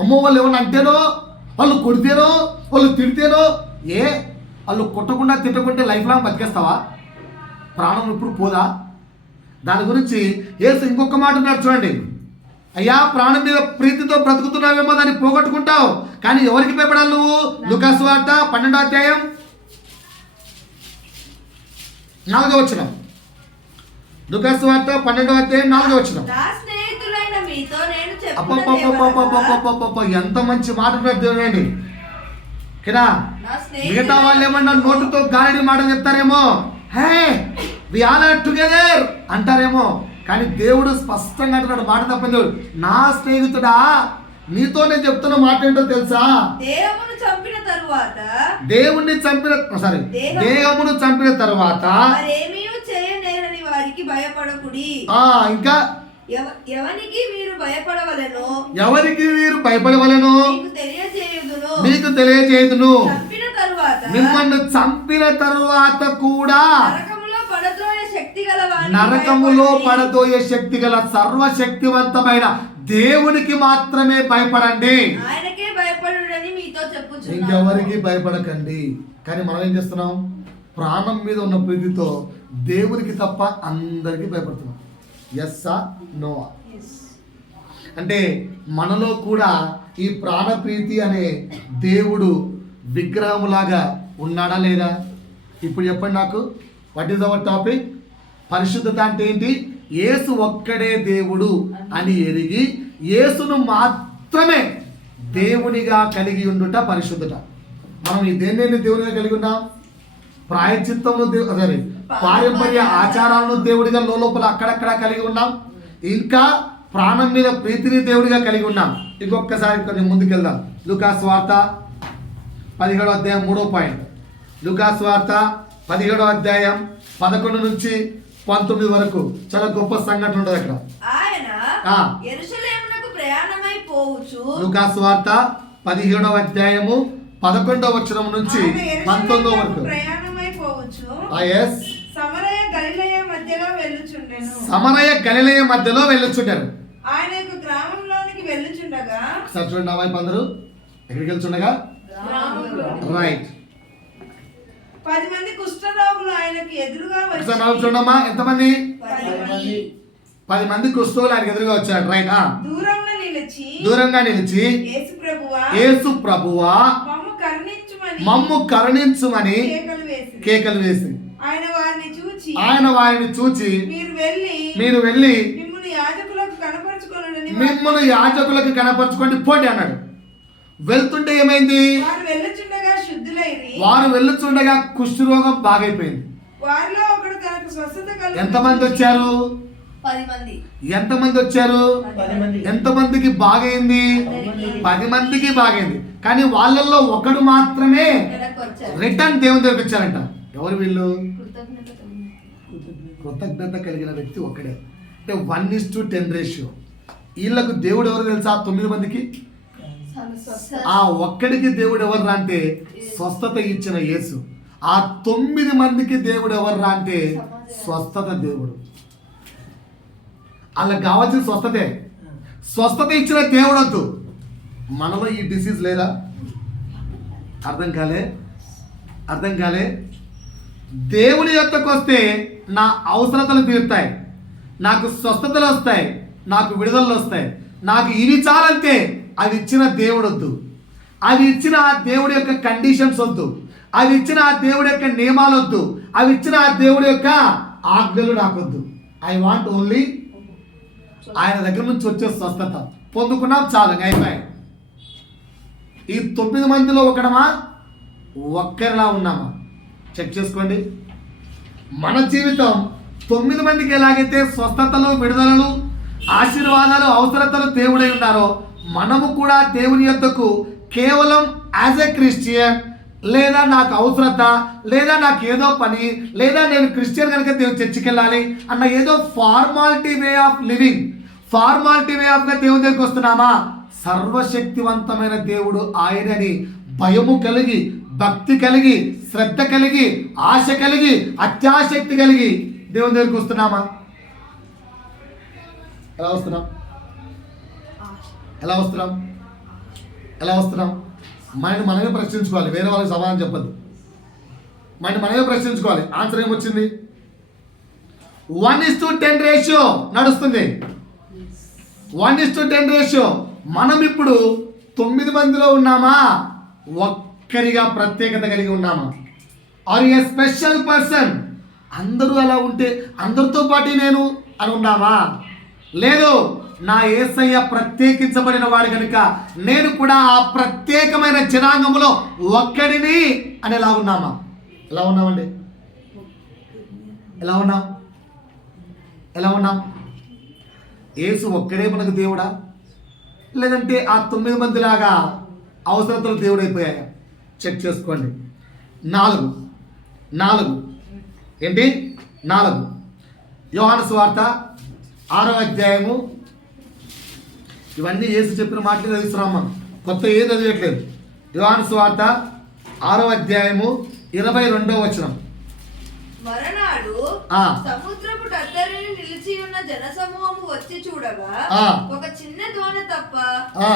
అమ్మో వాళ్ళు ఏమన్నా అంటేనో, వాళ్ళు కొడితేనో, వాళ్ళు తిడితేనో, వాళ్ళు కొట్టకుండా తిట్టకుంటే లైఫ్ లాంగ్ బతికేస్తావా? ప్రాణం ఇప్పుడు పోదా? దాని గురించి యేసు ఇంకొక మాట అన్నాడు చూడండి. అయ్యా, ప్రాణం మీద ప్రీతితో బ్రతుకుతున్నావేమో, దాన్ని పోగొట్టుకుంటావు, కానీ ఎవరికి భయపడాలి నువ్వు? లూకా సువార్త 12వ అధ్యాయం 4వ వచనం. లూకా సువార్త 12వ అధ్యాయం 4వ వచనం. ఎంత మంచి మాట దేవుడండి కదా. మిగతా వాళ్ళు ఏమన్నా నోటుతో గాలిడి మాట చెప్తారేమో, హే వి ఆల్ ఆర్ టుగెదర్ అంటారేమో, కానీ దేవుడు స్పష్టంగా అంటున్నాడు, మాట తప్పని దేవుడు. నా స్నేహితుడా, నీతో నేను చెప్తున్న మాట ఏంటో తెలుసా? దేహమును చంపిన తరువాత ఇంకా ఎవరికి మీరు భయపడవలెనో మీకు తెలియజేయుదును. మిమ్మల్ని చంపిన తరువాత కూడా నరకములో పడదోయే శక్తి గల సర్వశక్తివంతమైన దేవునికి మాత్రమే భయపడండి, ఇంకెవరికి భయపడకండి. కానీ మనం ఏం చేస్తున్నాం? ప్రాణం మీద ఉన్న ప్రీతితో దేవునికి తప్ప అందరికీ భయపడుతున్నాం. ఎస్సా నోవా అంటే మనలో కూడా ఈ ప్రాణప్రీతి అనే దేవుడు విగ్రహములాగా ఉన్నాడా లేదా? ఇప్పుడు చెప్పండి నాకు, వాట్ ఈస్ అవర్ టాపిక్? పరిశుద్ధత అంటే ఏంటి? యేసు ఒక్కడే దేవుడు అని ఎరిగి యేసును మాత్రమే దేవునిగా కలిగి ఉండుట పరిశుద్ధత. మనం ఈ దేన్ని దేవునిగా కలిగి ఉన్నాం? ప్రాయశ్చిత్తమును పారంపర్య ఆచారాలను దేవుడిగా లోపల అక్కడక్కడ కలిగి ఉన్నాం. ఇంకా ప్రాణం మీద ప్రీతిని దేవుడిగా కలిగి ఉన్నాం. ఇంకొకసారి కొంచెం ముందుకెళ్దాం. లూకా సువార్త 17వ అధ్యాయం 3వ పాయింట్. లూకా సువార్త 17వ అధ్యాయం 11 నుంచి 19 వరకు చాలా గొప్ప సంఘటన ఉంటుంది అక్కడ. లూకా సువార్త 17వ అధ్యాయము 11వ వచనం నుంచి 19వ వరకు. సమరయ గలిలయ మధ్యలో వెళ్ళుచుండెను. ఆయన గ్రామంలోనికి వెళ్ళుచుండగా, చూడండి వైపు అందరూ ఎక్కడికి వెళ్తుండగా, రైట్, 10 మంది కుష్ఠరోగులు ఆయనకు ఎదురుగా వచ్చారు. చూడమ్మా, ఎంతమంది? 10 మంది కుష్ఠరోగులు ఆయనకు ఎదురుగా వచ్చారు. రైట్. దూరంగా నిలిచి యేసు ప్రభువా మమ్ము కరుణించుమని కేకలు వేసి ఆయన వారిని చూచి మీరు వెళ్ళి మిమ్మల్ని యాజకులకు కనపరచుకోండి పోండి అన్నాడు. వెళ్తుంటే ఏమైంది? వారు వెళ్ళుచుండగా కుష్ఠరోగం బాగైపోయింది. ఎంతమంది వచ్చారు? 10 మంది. ఎంతమంది వచ్చారు? 10 మంది. ఎంతమందికి బాగైంది? 10 మందికి బాగైంది. కానీ వాళ్ళల్లో ఒకడు మాత్రమే రిటర్న్ దేవుని దగ్గరికి వచ్చారంట. ఎవరు వీళ్ళు? కృతజ్ఞత కలిగిన వ్యక్తి ఒక్కడే. అంటే 1:10 రేషియో. వీళ్ళకు దేవుడు ఎవరు తెలుసా? 9 మందికి. ఆ ఒక్కడికి దేవుడు ఎవర్రా అంటే స్వస్థత ఇచ్చిన యేసు. ఆ 9 మందికి దేవుడు ఎవర్రా అంటే స్వస్థత దేవుడు. వాళ్ళకి కావాల్సిన స్వస్థతే. స్వస్థత ఇచ్చిన దేవుడు వద్దు. మనలో ఈ డిసీజ్ లేదా? అర్థం కాలే. దేవుని యొద్దకు వస్తే నా అవసరతలు తీరుతాయి, నాకు స్వస్థతలు వస్తాయి, నాకు విడుదలలు వస్తాయి. నాకు ఇవి చాలంతే. అవి ఇచ్చిన దేవుడు వద్దు. అవి ఇచ్చిన ఆ దేవుడి యొక్క కండిషన్స్ వద్దు. అవి ఇచ్చిన ఆ దేవుడి యొక్క నియమాలు వద్దు. అవి ఇచ్చిన ఆ దేవుడి యొక్క ఆజ్ఞలు నాకొద్దు. ఐ వాంట్ ఓన్లీ ఆయన దగ్గర నుంచి వచ్చే స్వస్థత పొందుకున్నాం, చాలు, అయిపోయాయి. ఈ 9 మందిలో ఒకడమా? ఒక్కరిలా ఉన్నామా? చెక్ చేసుకోండి. మన జీవితం 9 మందికి ఎలాగైతే స్వస్థతలు, విడుదలలు, ఆశీర్వాదాలు, అవసరతలు దేవుడై ఉన్నారో, మనము కూడా దేవుని యొద్దకు కేవలం యాజ్ ఎ క్రిస్టియన్, లేదా నాకు అవసరత, లేదా నాకు ఏదో పని, లేదా నేను క్రిస్టియన్ కనుక దేవుని చర్చికి వెళ్ళాలి అన్న ఏదో formality way of living, formality way ఆఫ్గా దేవుని దగ్గరికి వస్తున్నామా? సర్వశక్తివంతమైన దేవుడు ఆయనని భయము కలిగి, భక్తి కలిగి, శ్రద్ధ కలిగి, ఆశ కలిగి, అత్యాసక్తి కలిగి దేవుని దగ్గరికి వస్తున్నామా? ఎలా వస్తున్నాం? ఎలా వస్తున్నాం? ఎలా వస్తున్నాం? మనమే ప్రశ్నించుకోవాలి, వేరే వాళ్ళకి సమాధానం చెప్పద్దు. మనమే ప్రశ్నించుకోవాలి. ఆన్సర్ ఏమొచ్చింది? 1:10 రేషియో నడుస్తుంది. 1:10 రేషియో. మనం ఇప్పుడు 9 మందిలో ఉన్నామా? ఒక్కరిగా ప్రత్యేకత కలిగి ఉన్నామా? Are a special person? అందరూ అలా ఉంటే అందరితో పాటు నేను అని ఉన్నామా? లేదు, నా యేసయ్య ప్రత్యేకించబడిన వాడు కనుక నేను కూడా ఆ ప్రత్యేకమైన జనాంగంలో ఒక్కడిని అని ఎలా ఉన్నామా? ఎలా ఉన్నామండి? ఎలా ఉన్నాం? ఎలా ఉన్నాం? యేసు ఒక్కడే మనకు దేవుడా, లేదంటే ఆ 9 మందిలాగా అవసరతలు దేవుడైపోయాయా? చెక్ చేసుకోండి. 4 ఏంటి? 4 యోహాను సువార్త 6వ అధ్యాయము. ఇవన్నీ యేసు చెప్పిన మాటలు చదివిస్తున్నాం మనం, కొత్త ఏం చదివట్లేదు. యోహాను సువార్త 6వ అధ్యాయము 22వ వచనం. మరనాడు సముద్రపు టద్దరిని నిలిచి ఉన్న జనసమూహము వచ్చి చూడగా ఒక చిన్న దోణి తప్ప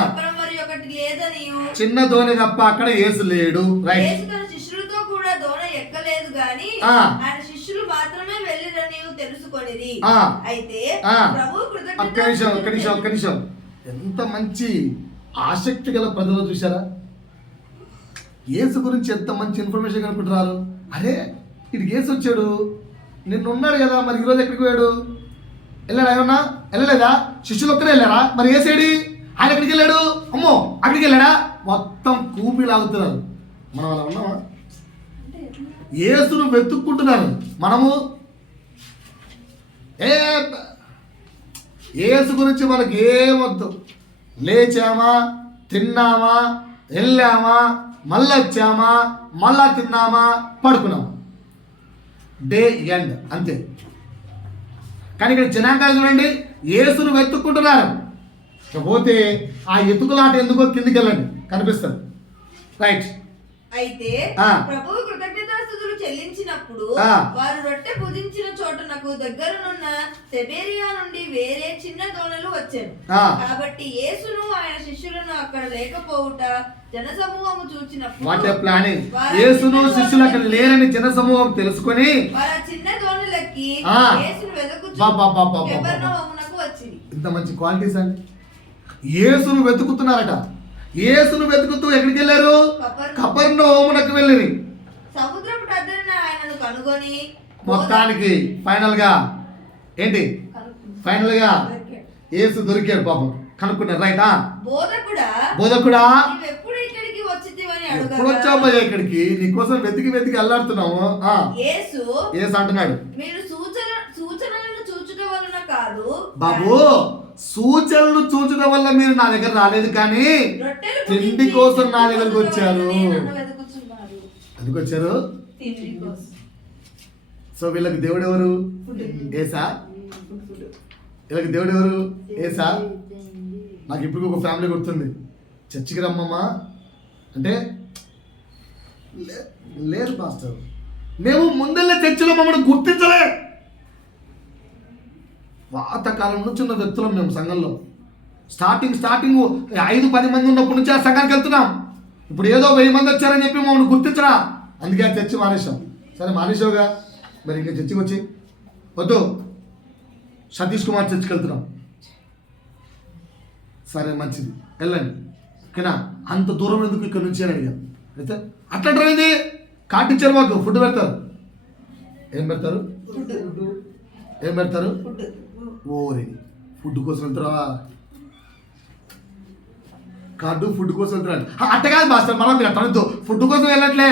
అక్కడ మరి ఒకటి లేదనియు. చిన్న దోణి తప్ప అక్కడ యేసు లేడు. యేసు తన శిష్యులతో కూడా దోణి ఎక్కలేదు గాని ఆయన శిష్యులు మాత్రమే వెళ్ళిరనియు తెలుసుకొనిది. అయితే ప్రభువు ఒక్క నిమిషం. ఎంత మంచి ఆసక్తి గల ప్రజలు చూసారా? యేసు గురించి ఎంత మంచి ఇన్ఫర్మేషన్ కనుకుంటున్నారు. అరే, ఇటు యేసు వచ్చాడు, నిన్న ఉన్నాడు కదా, మరి ఈరోజు ఎక్కడికి పోయాడు? వెళ్ళాడా? ఏమన్నా వెళ్ళలేదా? శిష్యులు ఒక్కరే వెళ్ళారా? మరి యేసేడి? ఆయన ఎక్కడికి వెళ్ళాడు? అమ్మో, అక్కడికి వెళ్ళాడా? మొత్తం కూపి లాగుతున్నారు. మనం అలా ఉన్నామా? యేసును వెతుక్కుంటున్నారు. మనము యేసు గురించి మనకి ఏమొద్దు. లేచామా, తిన్నామా, వెళ్ళామా, మళ్ళా వచ్చామా, మళ్ళా తిన్నామా, పడుకున్నామా, డే ఎండ్ అంతే. కానీ ఇక్కడ జనాంగాలు చూడండి, యేసును వెతుక్కుంటున్నారు. పోతే ఆ ఎతుకులాట ఎందుకో కిందికి వెళ్ళండి, కనిపిస్తుంది. రైట్. అయితే ప్రభువు కృతజ్ఞతాస్తుతులు చెల్లించినప్పుడు వారు రొట్టె భుజించిన చోటునకు దగ్గరనున్న తిబెరియా నుండి వేరే చిన్న దోణలు వచ్చాను. కాబట్టి యేసును ఆయన శిష్యులను అక్కడ లేకపోవుట జనసమూహము చూచినప్పుడు వాట్ ఏ ప్లానింగ్. యేసును శిష్యులు అక్కడ లేరని జనసమూహం తెలుసుకొని వారు చిన్న దోణులకి యేసును వెతుకుచు కపెర్నహూమునకు వచ్చింది. ఇంత మంచి క్వాలిటీస్ అండి. యేసును వెతుకుతున్నారట. యేసును వెతుకుతూ ఎక్కడికి వెళ్ళారు? కపెర్నహూమునకు వెళ్ళిరి. సముద్రపు టద్దరిన ఆయనను కనుగొని మొత్తానికి ఫైనల్ గా ఏంటి? ఫైనల్ గా యేసు దొరికాడు. పాపం కనుక్కున్నారు. రైట్. బోధకుడా ఎప్పుడు ఇక్కడికి వచ్చితివని ఎప్పుడు వచ్చావు ఇక్కడికి? నీకోసం వెతికి అల్లాడుతున్నాము. యేసు అంటున్నాడు, మీరు సూచనలను చూచుట వలన కాదు బాబు, సూచనలు చూచడం వల్ల మీరు నా దగ్గర రాలేదు, కానీ తిండి కోసం నా దగ్గరకు వచ్చారు. ఎందుకు వచ్చారు? సో వీళ్ళకి దేవుడు ఎవరు? యేసా? వీళ్ళకి దేవుడు ఎవరు? యేసా? నాకు ఇప్పుడు ఒక ఫ్యామిలీ గుర్తుంది. చర్చికి రమ్మమ్మా అంటే లేదు పాస్టర్, మేము ముందెళ్ళే చర్చిలో మమ్మల్ని గుర్తించలే. పాతకాలం నుంచి ఉన్న వ్యక్తులం మేము సంఘంలో. స్టార్టింగ్ 5-10 మంది ఉన్నప్పటి నుంచి ఆ సంఘానికి వెళ్తున్నాం. ఇప్పుడు ఏదో 1000 మంది వచ్చారని చెప్పి మమ్మల్ని గుర్తించరా, అందుకే ఆ చర్చి మానేశాం. సరే మానేసావుగా, మరి ఇంకా చర్చికి వచ్చి వద్దు, సతీష్ కుమార్ చర్చికి వెళ్తున్నాం. సరే మంచిది, వెళ్ళండి. ఓకేనా? అంత దూరం ఎందుకు ఇక్కడ నుంచి అని అడిగాను. అయితే అట్లా అయింది. కాటిచ్చారు, మాకు ఫుడ్ పెడతారు. ఏం పెడతారు? ఓరి ఫుడ్ కోసం వెళ్తారా? కార్డు ఫుడ్ కోసం వెళ్తున్నాడు. అట్ట కాదు మాస్టర్, మనం మీరు అట్లా ఫుడ్ కోసం వెళ్ళట్లే.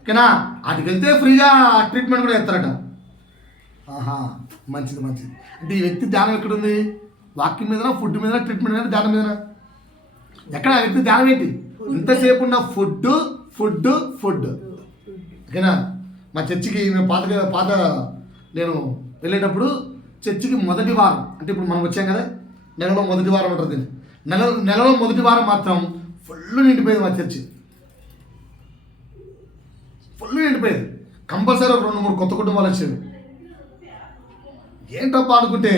ఓకేనా? అటుకి వెళ్తే ఫ్రీగా ట్రీట్మెంట్ కూడా చేస్తారట. ఆహా, మంచిది. అంటే ఈ వ్యక్తి ధ్యానం ఎక్కడుంది? వాక్యం మీద, ఫుడ్ మీద, ట్రీట్మెంట్ మీద, ధ్యానం మీద? ఎక్కడ ఆ వ్యక్తి ధ్యానం ఏంటి? ఇంతసేపు ఉన్న ఫుడ్. ఓకేనా? మా చర్చికి మేము పాత నేను వెళ్ళేటప్పుడు చర్చికి మొదటి వారం, అంటే ఇప్పుడు మనం వచ్చాం కదా, నెలలో మొదటి వారం ఉంటుంది. నెలలో మొదటి వారం మాత్రం ఫుల్ నిండిపోయేది మా చర్చి, ఫుల్ నిండిపోయేది. కంపల్సరీ 2-3 కొత్త కుటుంబాలు వచ్చేవి. ఏంటప్పా అనుకుంటే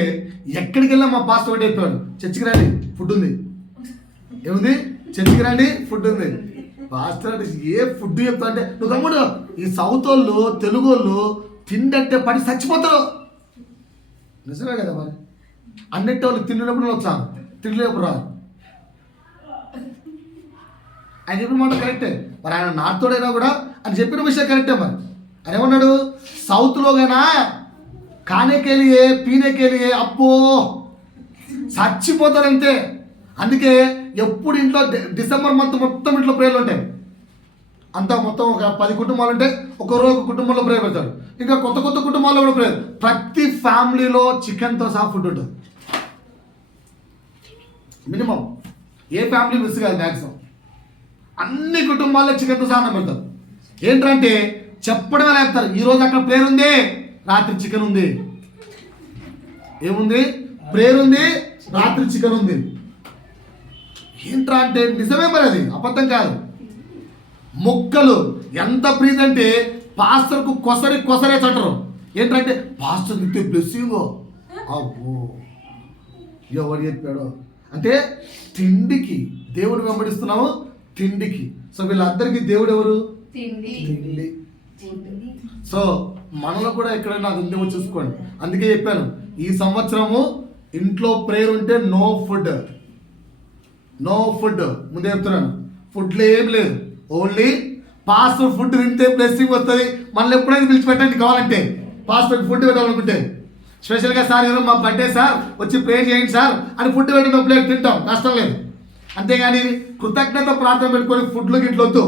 ఎక్కడికి వెళ్ళా మా పాస్టర్ ఒకటి చెప్పాడు, చర్చికి రండి ఫుడ్ ఉంది. ఏముంది? చర్చికి రండి ఫుడ్ ఉంది. పాస్టర్ అంటే ఏ ఫుడ్ చెప్తా అంటే, నువ్వు గమ్ముడు ఈ సౌత్ వాళ్ళు తెలుగు వాళ్ళు తిండంటే పడి చచ్చిపోతారు. నిజమే కదా మరి. అన్నిటి వాళ్ళు తిన్నప్పుడు వచ్చాను, తినలేప్పుడు రాదు. ఆయన చెప్పిన మాట కరెక్టే. మరి ఆయన నార్తోడైనా కూడా అని చెప్పిన విషయం కరెక్టే. మరి ఆయన ఏమన్నాడు, సౌత్లో గానా కానేకెళ్ళియే పీనేకెళ్ళియే అప్పో చచ్చిపోతారంతే. అందుకే ఎప్పుడు ఇంట్లో డిసెంబర్ మంత్ మొత్తం ఇంట్లో ప్రేయర్లు ఉంటాయి. అంతా మొత్తం ఒక 10 కుటుంబాలు ఉంటే ఒక కుటుంబంలో ప్రేయర్ పెడతారు. ఇంకా కొత్త కొత్త కుటుంబాల్లో కూడా ప్రేయర్. ప్రతి ఫ్యామిలీలో చికెన్తో సహా ఫుడ్ ఉంటుంది మినిమం. ఏ ఫ్యామిలీ మిస్ కాదు మ్యాక్సిమం. అన్ని కుటుంబాల్లో చికెన్తో సహా పెడతారు. ఏంటంటే చెప్పడమే లేపుతారు, ఈరోజు అక్కడ ప్రేయర్ ఉంది, రాత్రి చికెన్ ఉంది. ఏముంది? ప్రేయర్ ఉంది, రాత్రి చికెన్ ఉంది. ఏంట్రా అంటే నిజమే, మరి అది అబద్ధం కాదు. మొక్కలు ఎంత ప్రీతి అంటే పాస్టర్కు కొసరే చట్టరు. ఏంటంటే పాస్టర్ ఇస్తే బ్లెస్సింగ్. అబ్బో ఎవరు చెప్పాడో అంటే తిండికి దేవుడు వెంబడిస్తున్నాము, తిండికి. సో వీళ్ళందరికీ దేవుడు ఎవరు? తిండి. సో మనలో కూడా ఎక్కడైనా అది ఉందేమో చూసుకోండి. అందుకే చెప్పాను, ఈ సంవత్సరము ఇంట్లో ప్రేయర్ ఉంటే నో ఫుడ్. ముందే చెప్తున్నాను, ఫుడ్లో ఏం లేదు. ఓన్లీ పాస్టర్ ఫుడ్ తింటే బ్లెస్సింగ్ వస్తుంది. మళ్ళీ ఎప్పుడైనా పిలిచిపెట్టండి కావాలంటే, పాస్టర్కి ఫుడ్ పెట్టాలనుకుంటే. స్పెషల్గా సార్ ఎవరు మా బర్త్డే సార్ వచ్చి ప్రేయర్ చేయండి సార్ అని ఫుడ్ పెట్టిన ప్లేట్ తింటాం, కష్టం లేదు. అంతేగాని కృతజ్ఞత ప్రార్థన పెట్టుకొని ఫుడ్లోకి ఇట్లా వద్దు.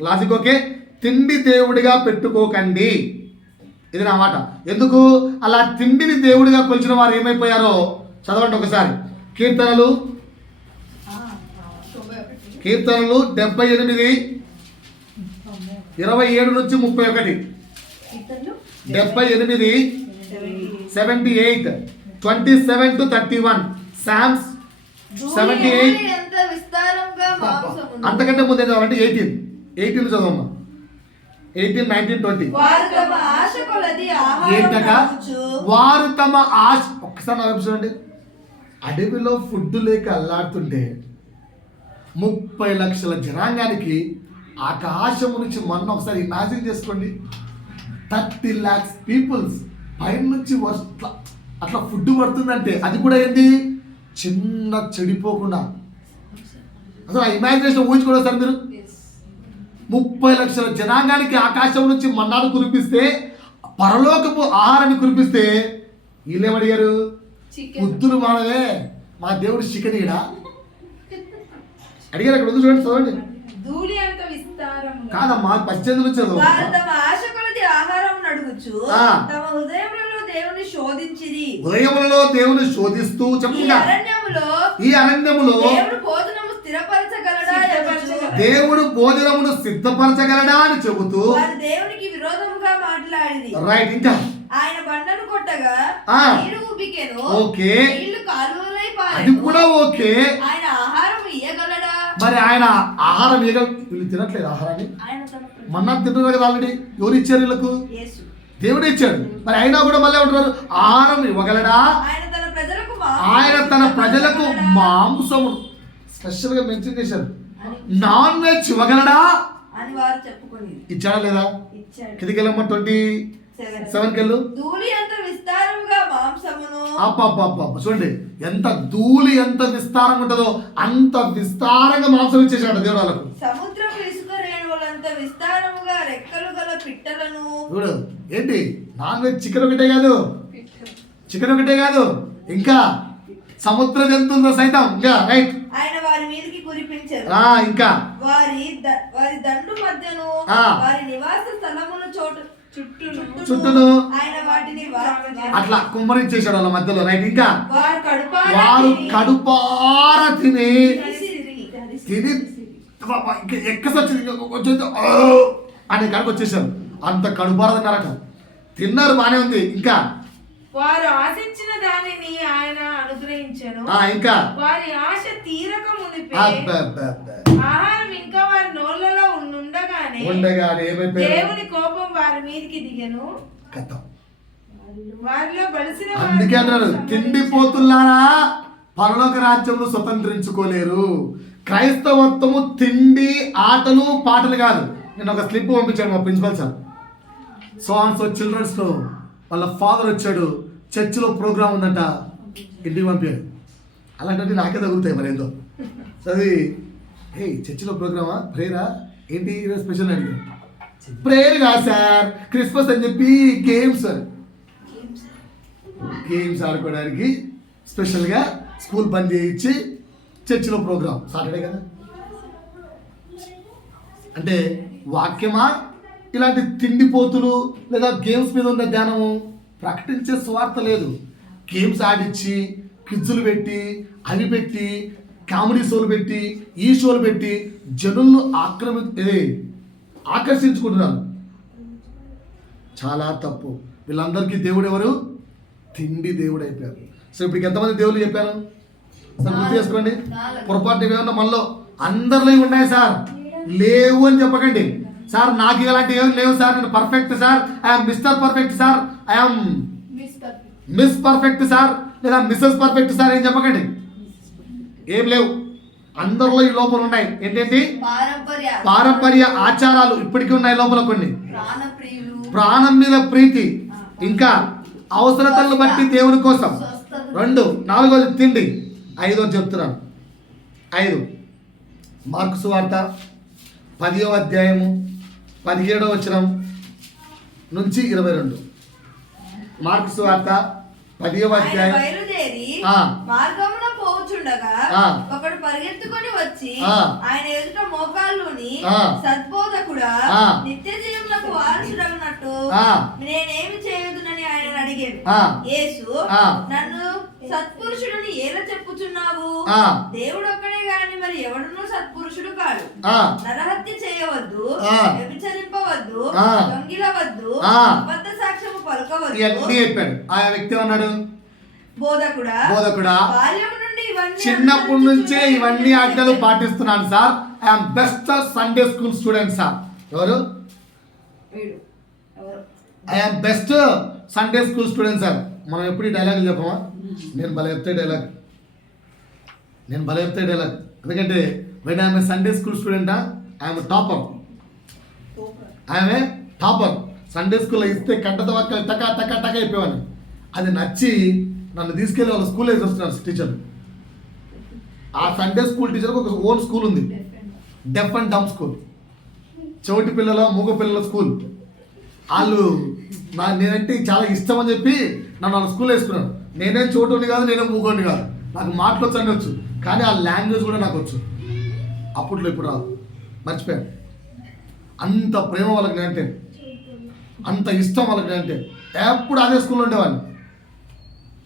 Logic okay. తిండి దేవుడిగా పెట్టుకోకండి, ఇది నా మాట. ఎందుకు అలా తిండిని దేవుడిగా కొలిచిన వారు ఏమైపోయారో చదవండి ఒకసారి. కీర్తనలు 78 27 నుంచి 31. 78 78 27 to 31. Psalms 78. అంతకంటే ముందే చదవండి. 18 చదవమ్మా. 18, 19, 20. ఏంటట? వారు తమ ఆశ. ఒక్కసారి నా వైపు చూడండి. అడవిలో ఫుడ్ లేక అల్లాడుతుంటే 30 లక్షల జనాంగానికి ఆకాశము నుంచి మొన్న ఒకసారి ఇమాజిన్ చేసుకోండి. 30 lakhs పీపుల్స్ పైన నుంచి అట్లా ఫుడ్ పడుతుందంటే అది కూడా ఏంది, చిన్న చెడిపోకుండా. అసలు ఆ ఇమాజినేషన్ ఊహించుకోండి సార్ మీరు. 30 లక్షల జనాంగానికి ఆకాశం నుంచి మన్నాను కురిపిస్తే, పరలోకపు ఆహారాన్ని కురిపిస్తే వీళ్ళేమడిగారు? బుద్ధులు మానవే, మా దేవుడు చికెనీడా అడిగారు. అక్కడ చూడండి, చదవండి. కాదమ్మా 18 నుంచి చదువు. హృదయములలో దేవుని శోధిస్తూ చెప్పుగా ఈ అరణ్యములో దేవుడు భోజనమును సిద్ధపరచగలడా అని చెబుతూ దేవునికి విరోధముగా మాట్లాడింది. రైట్. ఇంకా ఆయన బండను కొట్టగా నీరు ఉబికెను. ఓకే, నీళ్లు కాలువలై పారెను. అది కూడా ఓకే. ఆయన ఆహారం ఇయ్యగలడా? మరి ఆయన ఆహారం వీళ్ళు తినట్లేదు ఆహారాన్ని. మన్నా తింటున్నారు కదా ఆల్రెడీ. ఎవరు ఇచ్చారు వీళ్ళకు? దేవుడు ఇచ్చాడు. మరి అయినా కూడా మళ్ళీ ఏమంటున్నారు? ఆహారం ఇవ్వగలడా? ఆయన తన ప్రజలకు మాంసము స్పెషల్ గా మెన్షన్ చేశారు. నాన్ వెజ్ ఇవ్వగలడా అని వారు చెప్పుకొని ఇచ్చాడా లేదా? కిందికి వెళ్ళమ్మా. 27 కెళ్ళు. ధూళి ఎంత విస్తారముగా మాంసమును. చూడండి, ఎంత ధూళి ఎంత విస్తారంగా ఉంటుందో అంత విస్తారంగా మాంసం ఇచ్చేసాడు దేవుడు వాళ్ళకు. సముద్రపు ఇసుక రేణువులంత విస్తారముగా రెక్కలు గల పిట్టలను. చూడు, ఏంటి నాన్ వెజ్ చికెన్ ఒకటే కాదు, ఇంకా సముద్ర జంతువులతో సైతం. ఇంకా రైట్. ఆయన వారి మీదకి కురిపించారు. ఇంకా వారి దండు మధ్యను వారి నివాస స్థలముల చుట్టూను ఆయన వాటిని అట్లా కుమ్మరించేసాడు వాళ్ళ మధ్యలో. రైట్. ఇంకా వారు కడుపార తిని ఎక్కసొచ్చింది అనే కాడికి వచ్చేసారు. అంత కడుపార తిన్నారట. తిన్నారు, బానే ఉంది. ఇంకా వారు ఆశించిన దానిని ఆయన అనుగ్రహించెను. ఇంకా వారి ఆశ తీరక మునిపే ఆహారం ఇంకా వారి నోళ్ళలో ఉండగానే దేవుని కోపం వారి మీదకి దిగెను. వారిలో బలిసిన అందుకే అన్నారు తిండిపోతులారా పరలోక రాజ్యంలో స్వతంత్రించుకోలేరు. క్రైస్తవత్వము తిండి ఆటలు పాటలు కాదు. నేను ఒక స్లిప్ పంపించాను మా ప్రిన్సిపల్ సార్. సో చిల్డ్రన్స్లో వాళ్ళ ఫాదర్ వచ్చాడు, చర్చిలో ప్రోగ్రామ్ ఉందంట, ఇంటికి పంపాడు. అలాంటివి నాకే తగులుతాయి మరి ఏందో చదివి. చర్చిలో ప్రోగ్రామా, ప్రేయరా, ఏంటి ఈరోజు స్పెషల్ అడిగారు. ప్రేయర్ కాదు సార్, క్రిస్మస్ అని చెప్పి గేమ్స్ ఆడుకోవడానికి స్పెషల్గా స్కూల్ బంద్ చేయించి చర్చిలో ప్రోగ్రామ్ సాటర్డే కదా. అంటే వాక్యమా ఇలాంటి తిండిపోతులు లేదా గేమ్స్ మీద ఉన్న ధ్యానము? ప్రకటించే స్వార్థ లేదు. గేమ్స్ ఆడిచ్చి క్విజ్లు పెట్టి అవి పెట్టి కామెడీ షోలు పెట్టి ఈ షోలు పెట్టి జనులను ఆకర్షించుకుంటున్నారు. చాలా తప్పు. వీళ్ళందరికీ దేవుడు ఎవరు? తిండి దేవుడు అయిపోయారు. సో ఇప్పుడు ఎంతమంది దేవుళ్ళు చెప్పారు సార్? గుర్తు చేసుకోండి. పొరపాటు ఏమన్నా మనలో అందరిలో ఉన్నాయి సార్, లేవు అని చెప్పకండి. సార్ నాకు ఇలాంటి ఏం లేవు సార్, నేను perfect sir, I'm mister perfect sir, I'm miss perfect sir, లేదా మిస్సెస్ పర్ఫెక్ట్ సార్ ఏం చెప్పకండి. ఏం లేవు, అందరిలో ఈ లోపల ఉన్నాయి. ఏంటంటే పారంపర్య ఆచారాలు ఇప్పటికీ ఉన్నాయి లోపల. కొన్ని ప్రాణం మీద ప్రీతి, ఇంకా అవసరతలను బట్టి దేవుని కోసం. 2 4 తిండి. 5 చెప్తున్నాను. 5 మార్కు సువార్త 10వ అధ్యాయము 17వ వచనం నుంచి 22. మార్కు సువార్త 10వ అధ్యాయం. మార్గమున పోవుచుండగా ఒకడు పరిగెత్తుకొని వచ్చి ఆయన ఎదుట మోకాళ్ళుని, సద్బోధకుడా, నిత్య జీవమునకు వారసుడగునట్టు నేనేమి చేయదునని ఆయన అడిగాడు. యేసు, నన్ను సత్పురుషుడిని ఎలా చెప్పుచున్నావు? దేవుడు ఒక్కడే గాని మరి ఎవడును సత్పురుషుడు కాడు. నరహత్య చేయవద్దు, వ్యభిచరింపవద్దు, దొంగిలవద్దు, అబద్ధ సాక్ష్యము పలకవద్దు. చెప్పాడు. ఆ వ్యక్తి అన్నాడు, బోధకుడా, చిన్నప్పటి నుంచే ఇవన్నీ ఆజ్ఞలు పాటిస్తున్నాను sir. I am best Sunday school student sir. ఎవరు? I am best Sunday school student sir. మనం ఎప్పుడు ఈ డైలాగులు చెప్పమా? నేను భలే చెప్తే డైలాగ్. ఎందుకంటే when I'm a Sunday school student I'm topper. I'm a topper. Sunday స్కూల్లో ఇస్తే కంటతో టకా టకా టకా అయిపోయాను. అది నచ్చి నన్ను తీసుకెళ్ళి వాళ్ళ స్కూల్ వేసి వస్తున్నారు టీచర్లు. ఆ సండే స్కూల్ టీచర్కి ఒక ఓన్ స్కూల్ ఉంది, డెఫ్ అండ్ డమ్ స్కూల్. చెవిటి పిల్లల మూగ పిల్లల స్కూల్. వాళ్ళు నేనంటే చాలా ఇష్టం అని చెప్పి నన్ను వాళ్ళ స్కూల్ వేసుకున్నాను. నేనేం చోటుని కాదు, నేనేం మూగోని కాదు, నాకు మాటలు అన్నీ వచ్చు, కానీ ఆ లాంగ్వేజ్ కూడా నాకు వచ్చు. అప్పట్లో ఇప్పుడు రాదు, మర్చిపోయాను. అంత ప్రేమ వాళ్ళకి నేనంటే, అంత ఇష్టం వాళ్ళకి నేనంటే. ఎప్పుడు అదే స్కూల్లో ఉండేవాడిని.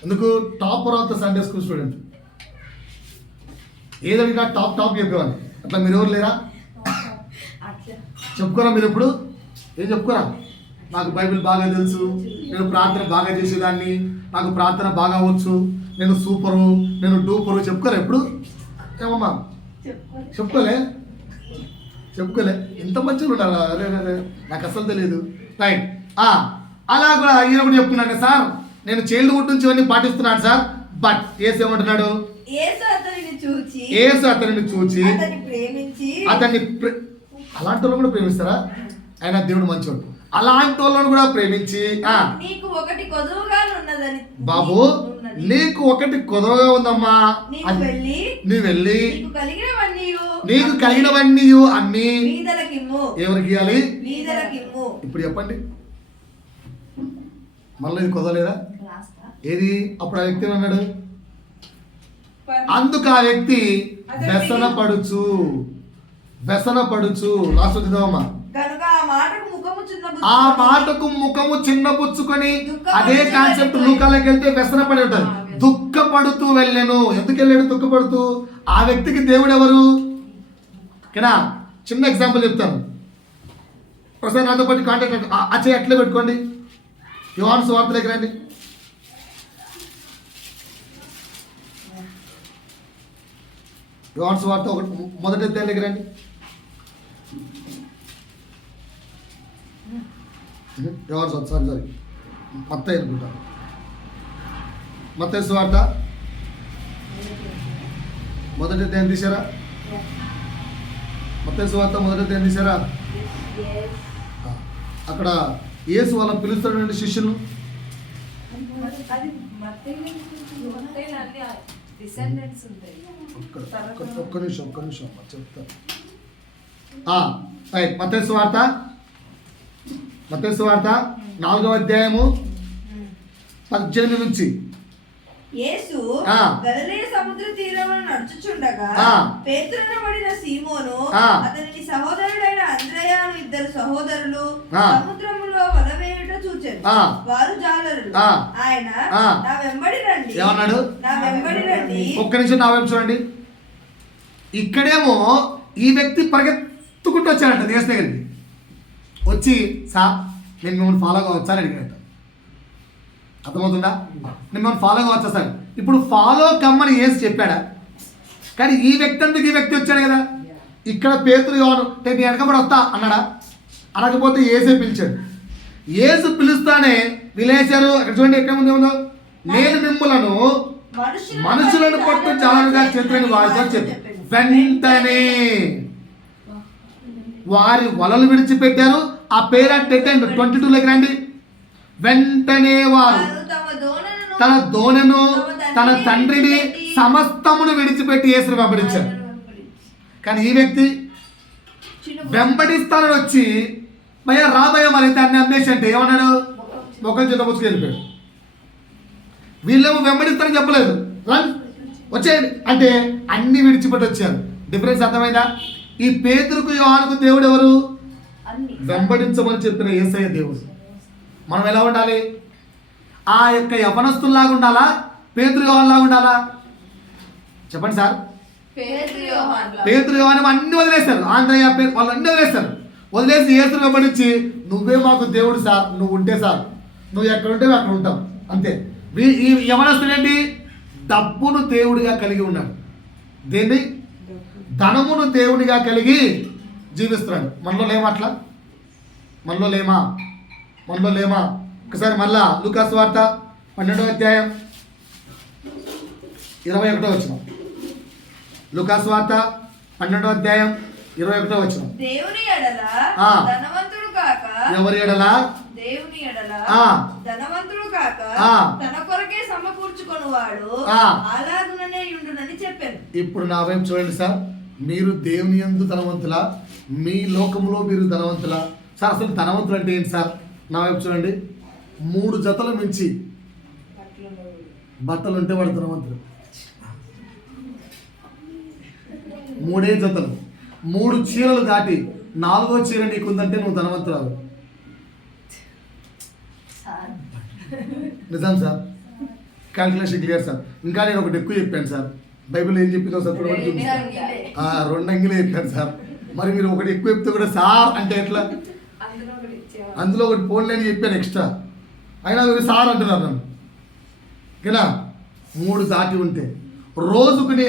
ఎందుకు? Topper of the Sunday school student. ఏదైనా టాప్ చెప్పేవాడిని. అట్లా మీరు ఎవరు లేరా? చెప్పుకోరా మీరు ఎప్పుడు? ఏం చెప్పుకోరా? నాకు బైబిల్ బాగా తెలుసు, నేను ప్రార్థన బాగా చేసేదాన్ని, నాకు ప్రార్థన బాగా వచ్చు, నేను సూపరు, నేను డూపరు చెప్పుకోరా ఎప్పుడు? ఏమమ్మా చెప్పుకోలే? ఎంత మంచిగా ఉండాలి. అరే నాకు అసలు తెలియదు. రైట్. అలా కూడా ఈయన కూడా చెప్తున్నాను సార్, నేను చైల్డ్హుడ్ నుంచి ఇవన్నీ పాటిస్తున్నాను సార్. బట్ యేసు ఏమంటున్నాడు? యేసు అతనిని చూచి అతన్ని అలాంటి వాళ్ళని కూడా ప్రేమిస్తారా? ఆయన దేవుడు మంచివాడు. అలాంటి వాళ్ళని కూడా ప్రేమించి బాబు నీకు ఒకటి కొదవగా ఉందమ్మా, నీవు వెళ్ళి నీకు కలిగినవన్నీ అన్ని ఎవరికి ఇవ్వాలి? ఇప్పుడు చెప్పండి, మళ్ళీ ఇది కుదరలేదా? ఏది? అప్పుడు ఆ వ్యక్తి అన్నాడు, అందుకు ఆ వ్యక్తి వ్యసన పడుచు లాస్ట్ వచ్చిందమ్మా. ఆ మాటకు ముఖము చిన్నపుచ్చుకొని అదే కాన్సెప్ట్ లూకాలోకి వెళ్తే వ్యసన పడి ఉంటారు. దుఃఖపడుతూ వెళ్ళాను. ఎందుకు వెళ్ళాడు దుఃఖపడుతూ? ఆ వ్యక్తికి దేవుడు ఎవరు? ఓకేనా? చిన్న ఎగ్జాంపుల్ చెప్తాను. ప్రస్తుతం నాతో పాటు కాంటాక్ట్ అట్లే పెట్టుకోండి. యోహాను సువార్త దగ్గర రండి. యోహాను సువార్త ఒకటి మొదటి అధ్యాయం దగ్గర రండి. యోహాను సువార్త సారీ మత్తయి అనుకుంటా. మత్తయి సువార్త మొదటి అధ్యాయం తీసారా? మత్తయి సువార్త మొదటి అధ్యాయం తీసారా? అక్కడ యేసు వాళ్ళని పిలుస్తాడండి శిష్యులు. ఒక్క నిమిషం చెప్తా. మత్తయి సువార్త 4వ అధ్యాయము 18 నుంచి. యేసు గలిలయ సముద్ర తీరమున నడుచుచుండగా పేతురునబడిన సీమోను అతని సహోదరుడైన అంద్రయాను ఇద్దరు సహోదరులు సముద్రములో వల వేయుట చూచెను. వారు జాలరులు. ఆయన నా వెంబడి రండి ఏమన్నాడు? నా వెంబడి రండి. ఒక్క నిమిషం నా వైపు చూడండి. ఇక్కడేమో ఈ వ్యక్తి పరిగెత్తుకుంటూ వచ్చాడంట దేశ దగ్గరికి. వచ్చి సార్ నేను మిమ్మల్ని ఫాలో కావచ్చా అని అడిగాడు. అర్థమవుతుందా? నేను మిమ్మల్ని ఫాలో కావచ్చా సార్? ఇప్పుడు ఫాలో కమ్మని యేసు చెప్పాడా? కానీ ఈ వ్యక్తి అందుకు ఈ వ్యక్తి వచ్చాడు కదా. ఇక్కడ పేతురు యోహాను నేను వెనకబడి వస్తా అన్నాడా? అనకపోతే యేసే పిలిచాడు. యేసు పిలుస్తానే విలేశారు. అక్కడ చూడండి ఎక్కడ ముందు ఏముందో, నేను మిమ్ములను మనుషులను పట్టు జాలరుగా చేతులని వారితో చెప్పి వెంటనే వారి వలలు విడిచిపెట్టారు. ఆ పేరు అంటే 22లోకి రండి. వెంటనే వారు తన దోణెను తన తండ్రిని సమస్తమును విడిచిపెట్టి యేసుని వెంబడించారు. కానీ ఈ వ్యక్తి వెంబడిస్తానని వచ్చి భయ రాబోయే మరి దాన్ని అమ్మేసి అంటే ఏమన్నాడు? మొక్కలు చేత పుచ్చుకు వెళ్ళిపోయాడు. వీళ్ళేమో వెంబడిస్తానని చెప్పలేదు, వచ్చేయండి అంటే అన్ని విడిచిపెట్టి వచ్చారు. డిఫరెన్స్ అర్థమైందా? ఈ పేతురుకు యోహానుకు దేవుడు ఎవరు? వెంబడించమని చెప్పిన యేసయ్య దేవుడు. మనం ఎలా ఉండాలి? ఆ యొక్క యవనస్తుల్లాగా ఉండాలా? పేతురు యోహానులాగా ఉండాలా? చెప్పండి సార్. పేతురు యోహాను అన్ని వదిలేస్తారు. ఆంధ్రయ్య వాళ్ళు అన్ని వదిలేస్తారు. వదిలేసి యేసుని వెంబడించి నువ్వే మాకు దేవుడు సార్, నువ్వు ఉంటే సార్, నువ్వు ఎక్కడ ఉంటే అక్కడ ఉంటాం అంతే. ఈ యవనస్తుడు ఏంటి? డబ్బును దేవుడిగా కలిగి ఉన్నాడు. దేన్ని? ధనమును దేవుడిగా కలిగి జీవిస్తున్నాడు. మనలో లేమా అట్లా? మనలో లేమా? ఒకసారి మళ్ళా లూకాసు వార్త 12వ అధ్యాయం 21వ వచనం. లూకాసు వార్త 12వ అధ్యాయం 21వ వచనం. దేవుని ఎడల ధనవంతుడు కాక, ఎవరి ఎడల? దేవుని ఎడల ధనవంతుడు కాక తన కొరకే సమకూర్చుకొనువాడు అలాగుననే యుండునని చెప్పాను. ఇప్పుడు నా వైపు చూడండి సార్. మీరు దేవుని యందు ధనవంతులా? మీ లోకంలో మీరు ధనవంతులా? సార్ అసలు ధనవంతులు అంటే ఏంటి సార్? నా వైపు చూడండి. 3 జతలు మించి బట్టలు ఉంటే వాడు ధనవంతుడు. 3 జతలు, 3 చీరలు దాటి 4వ చీర నీకుందంటే నువ్వు ధనవంతురాలు. నిజం సార్, క్యాల్కులేషన్ క్లియర్ సార్. ఇంకా నేను ఒకటి ఎక్కువ చెప్పాను సార్. బైబిల్ ఏం చెప్పిందో సార్ 2 అంగిలే చెప్పాను సార్. మరి మీరు ఒకటి ఎక్కువ చెప్తే కూడా సార్ అంటే ఎట్లా? అందులో ఒకటి పోన్లేని చెప్పాను ఎక్స్ట్రా, అయినా మీరు సార్ అంటున్నారు నన్ను. ఓకేనా? 3 దాటి ఉంటే రోజుకు నీ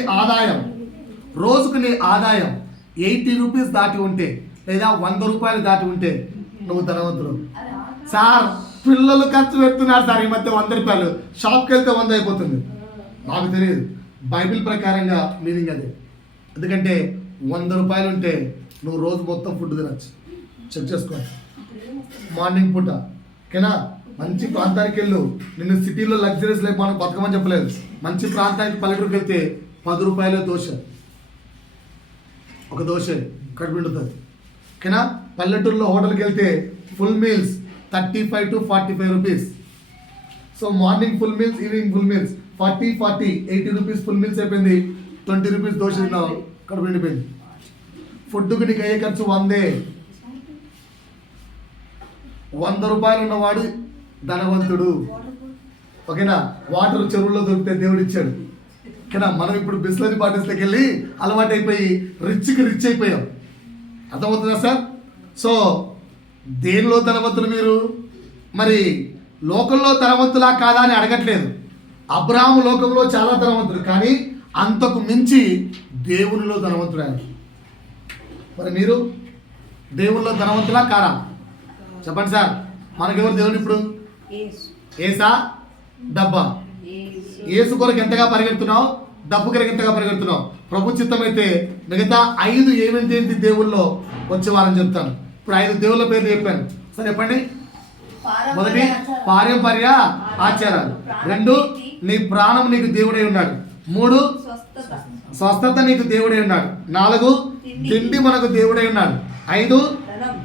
ఆదాయం 80 రూపీస్ దాటి ఉంటే లేదా 100 రూపాయలు దాటి ఉంటే నువ్వు ధనవంతుడు. సార్ పిల్లలు ఖర్చు పెడుతున్నారు సార్ ఈ మధ్య 100 రూపాయలు, షాప్కి వెళ్తే 100 అయిపోతుంది. నాకు తెలియదు, బైబిల్ ప్రకారంగా మీనింగ్ అదే. ఎందుకంటే 100 రూపాయలు ఉంటే నువ్వు రోజు మొత్తం ఫుడ్ తినచ్చు. చెక్ చేసుకో. మార్నింగ్ పూట ఓకేనా? మంచి ప్రాంతానికి వెళ్ళు. నిన్ను సిటీలో లగ్జరీస్ లైఫ్ మనం బతకమని చెప్పలేదు. మంచి ప్రాంతానికి పల్లెటూరుకి వెళ్తే 10 రూపాయల దోశ, ఒక దోశ కడుపు నిండుతుంది. ఓకేనా? పల్లెటూరులో హోటల్కి వెళ్తే full meals 35 to 45 rupees. So morning full meals, evening full meals 40 80 rupees full meals అయిపోయింది. 20 రూపీస్ దోశ తిన్నావు, కడుపు నిండిపోయింది. ఫుడ్కి నీకు అయ్యే ఖర్చు 100 రూపాయలు ఉన్నవాడు ధనవంతుడు. ఓకేనా? వాటర్ చెరువుల్లో దొరికితే దేవుడు ఇచ్చాడు. ఓకేనా? మనం ఇప్పుడు బిస్లరీ బాటిల్స్లోకి వెళ్ళి అలవాటు అయిపోయి రిచ్ అయిపోయాం. అర్థమవుతుందా సార్? సో దేనిలో ధనవంతులు మీరు? మరి లోకంలో ధనవంతులా కాదా అని అడగట్లేదు. అబ్రాహాము లోకంలో చాలా ధనవంతుడు, కానీ అంతకు మించి దేవునిలో ధనవంతుడాయన. మరి మీరు దేవునిలో ధనవంతులా కారా? చెప్పండి సార్. మనకెవరు దేవుడు ఇప్పుడు? ఏసా డబ్బా? ఏసు కొరకు ఎంతగా పరిగెడుతున్నావు? డబ్బు కొరకు ఎంతగా పరిగెడుతున్నావు? ప్రభు చిత్తం అయితే మిగతా 5 ఏమేంటి దేవుల్లో వచ్చే వారని చెప్తాను. ఇప్పుడు 5 దేవుళ్ళ పేర్లు చెప్పాను. సరే చెప్పండి. మొదటి పారంపర్య ఆచారాలు. 2 నీ ప్రాణం నీకు దేవుడై ఉన్నాడు. 3 స్వస్థత నీకు దేవుడై ఉన్నాడు. 4 తిండి మనకు దేవుడై ఉన్నాడు. 5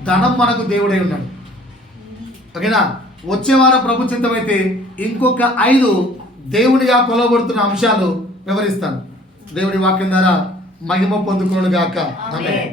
ధనం మనకు దేవుడై ఉన్నాడు. ఓకేనా? వచ్చే వారం ప్రభు చిత్తం అయితే ఇంకొక 5 దేవునిగా కొలవబడుతున్న అంశాలు వివరిస్తాను. దేవుడి వాక్యం ద్వారా మహిమ పొందుకోను గాక. ఆమేన్.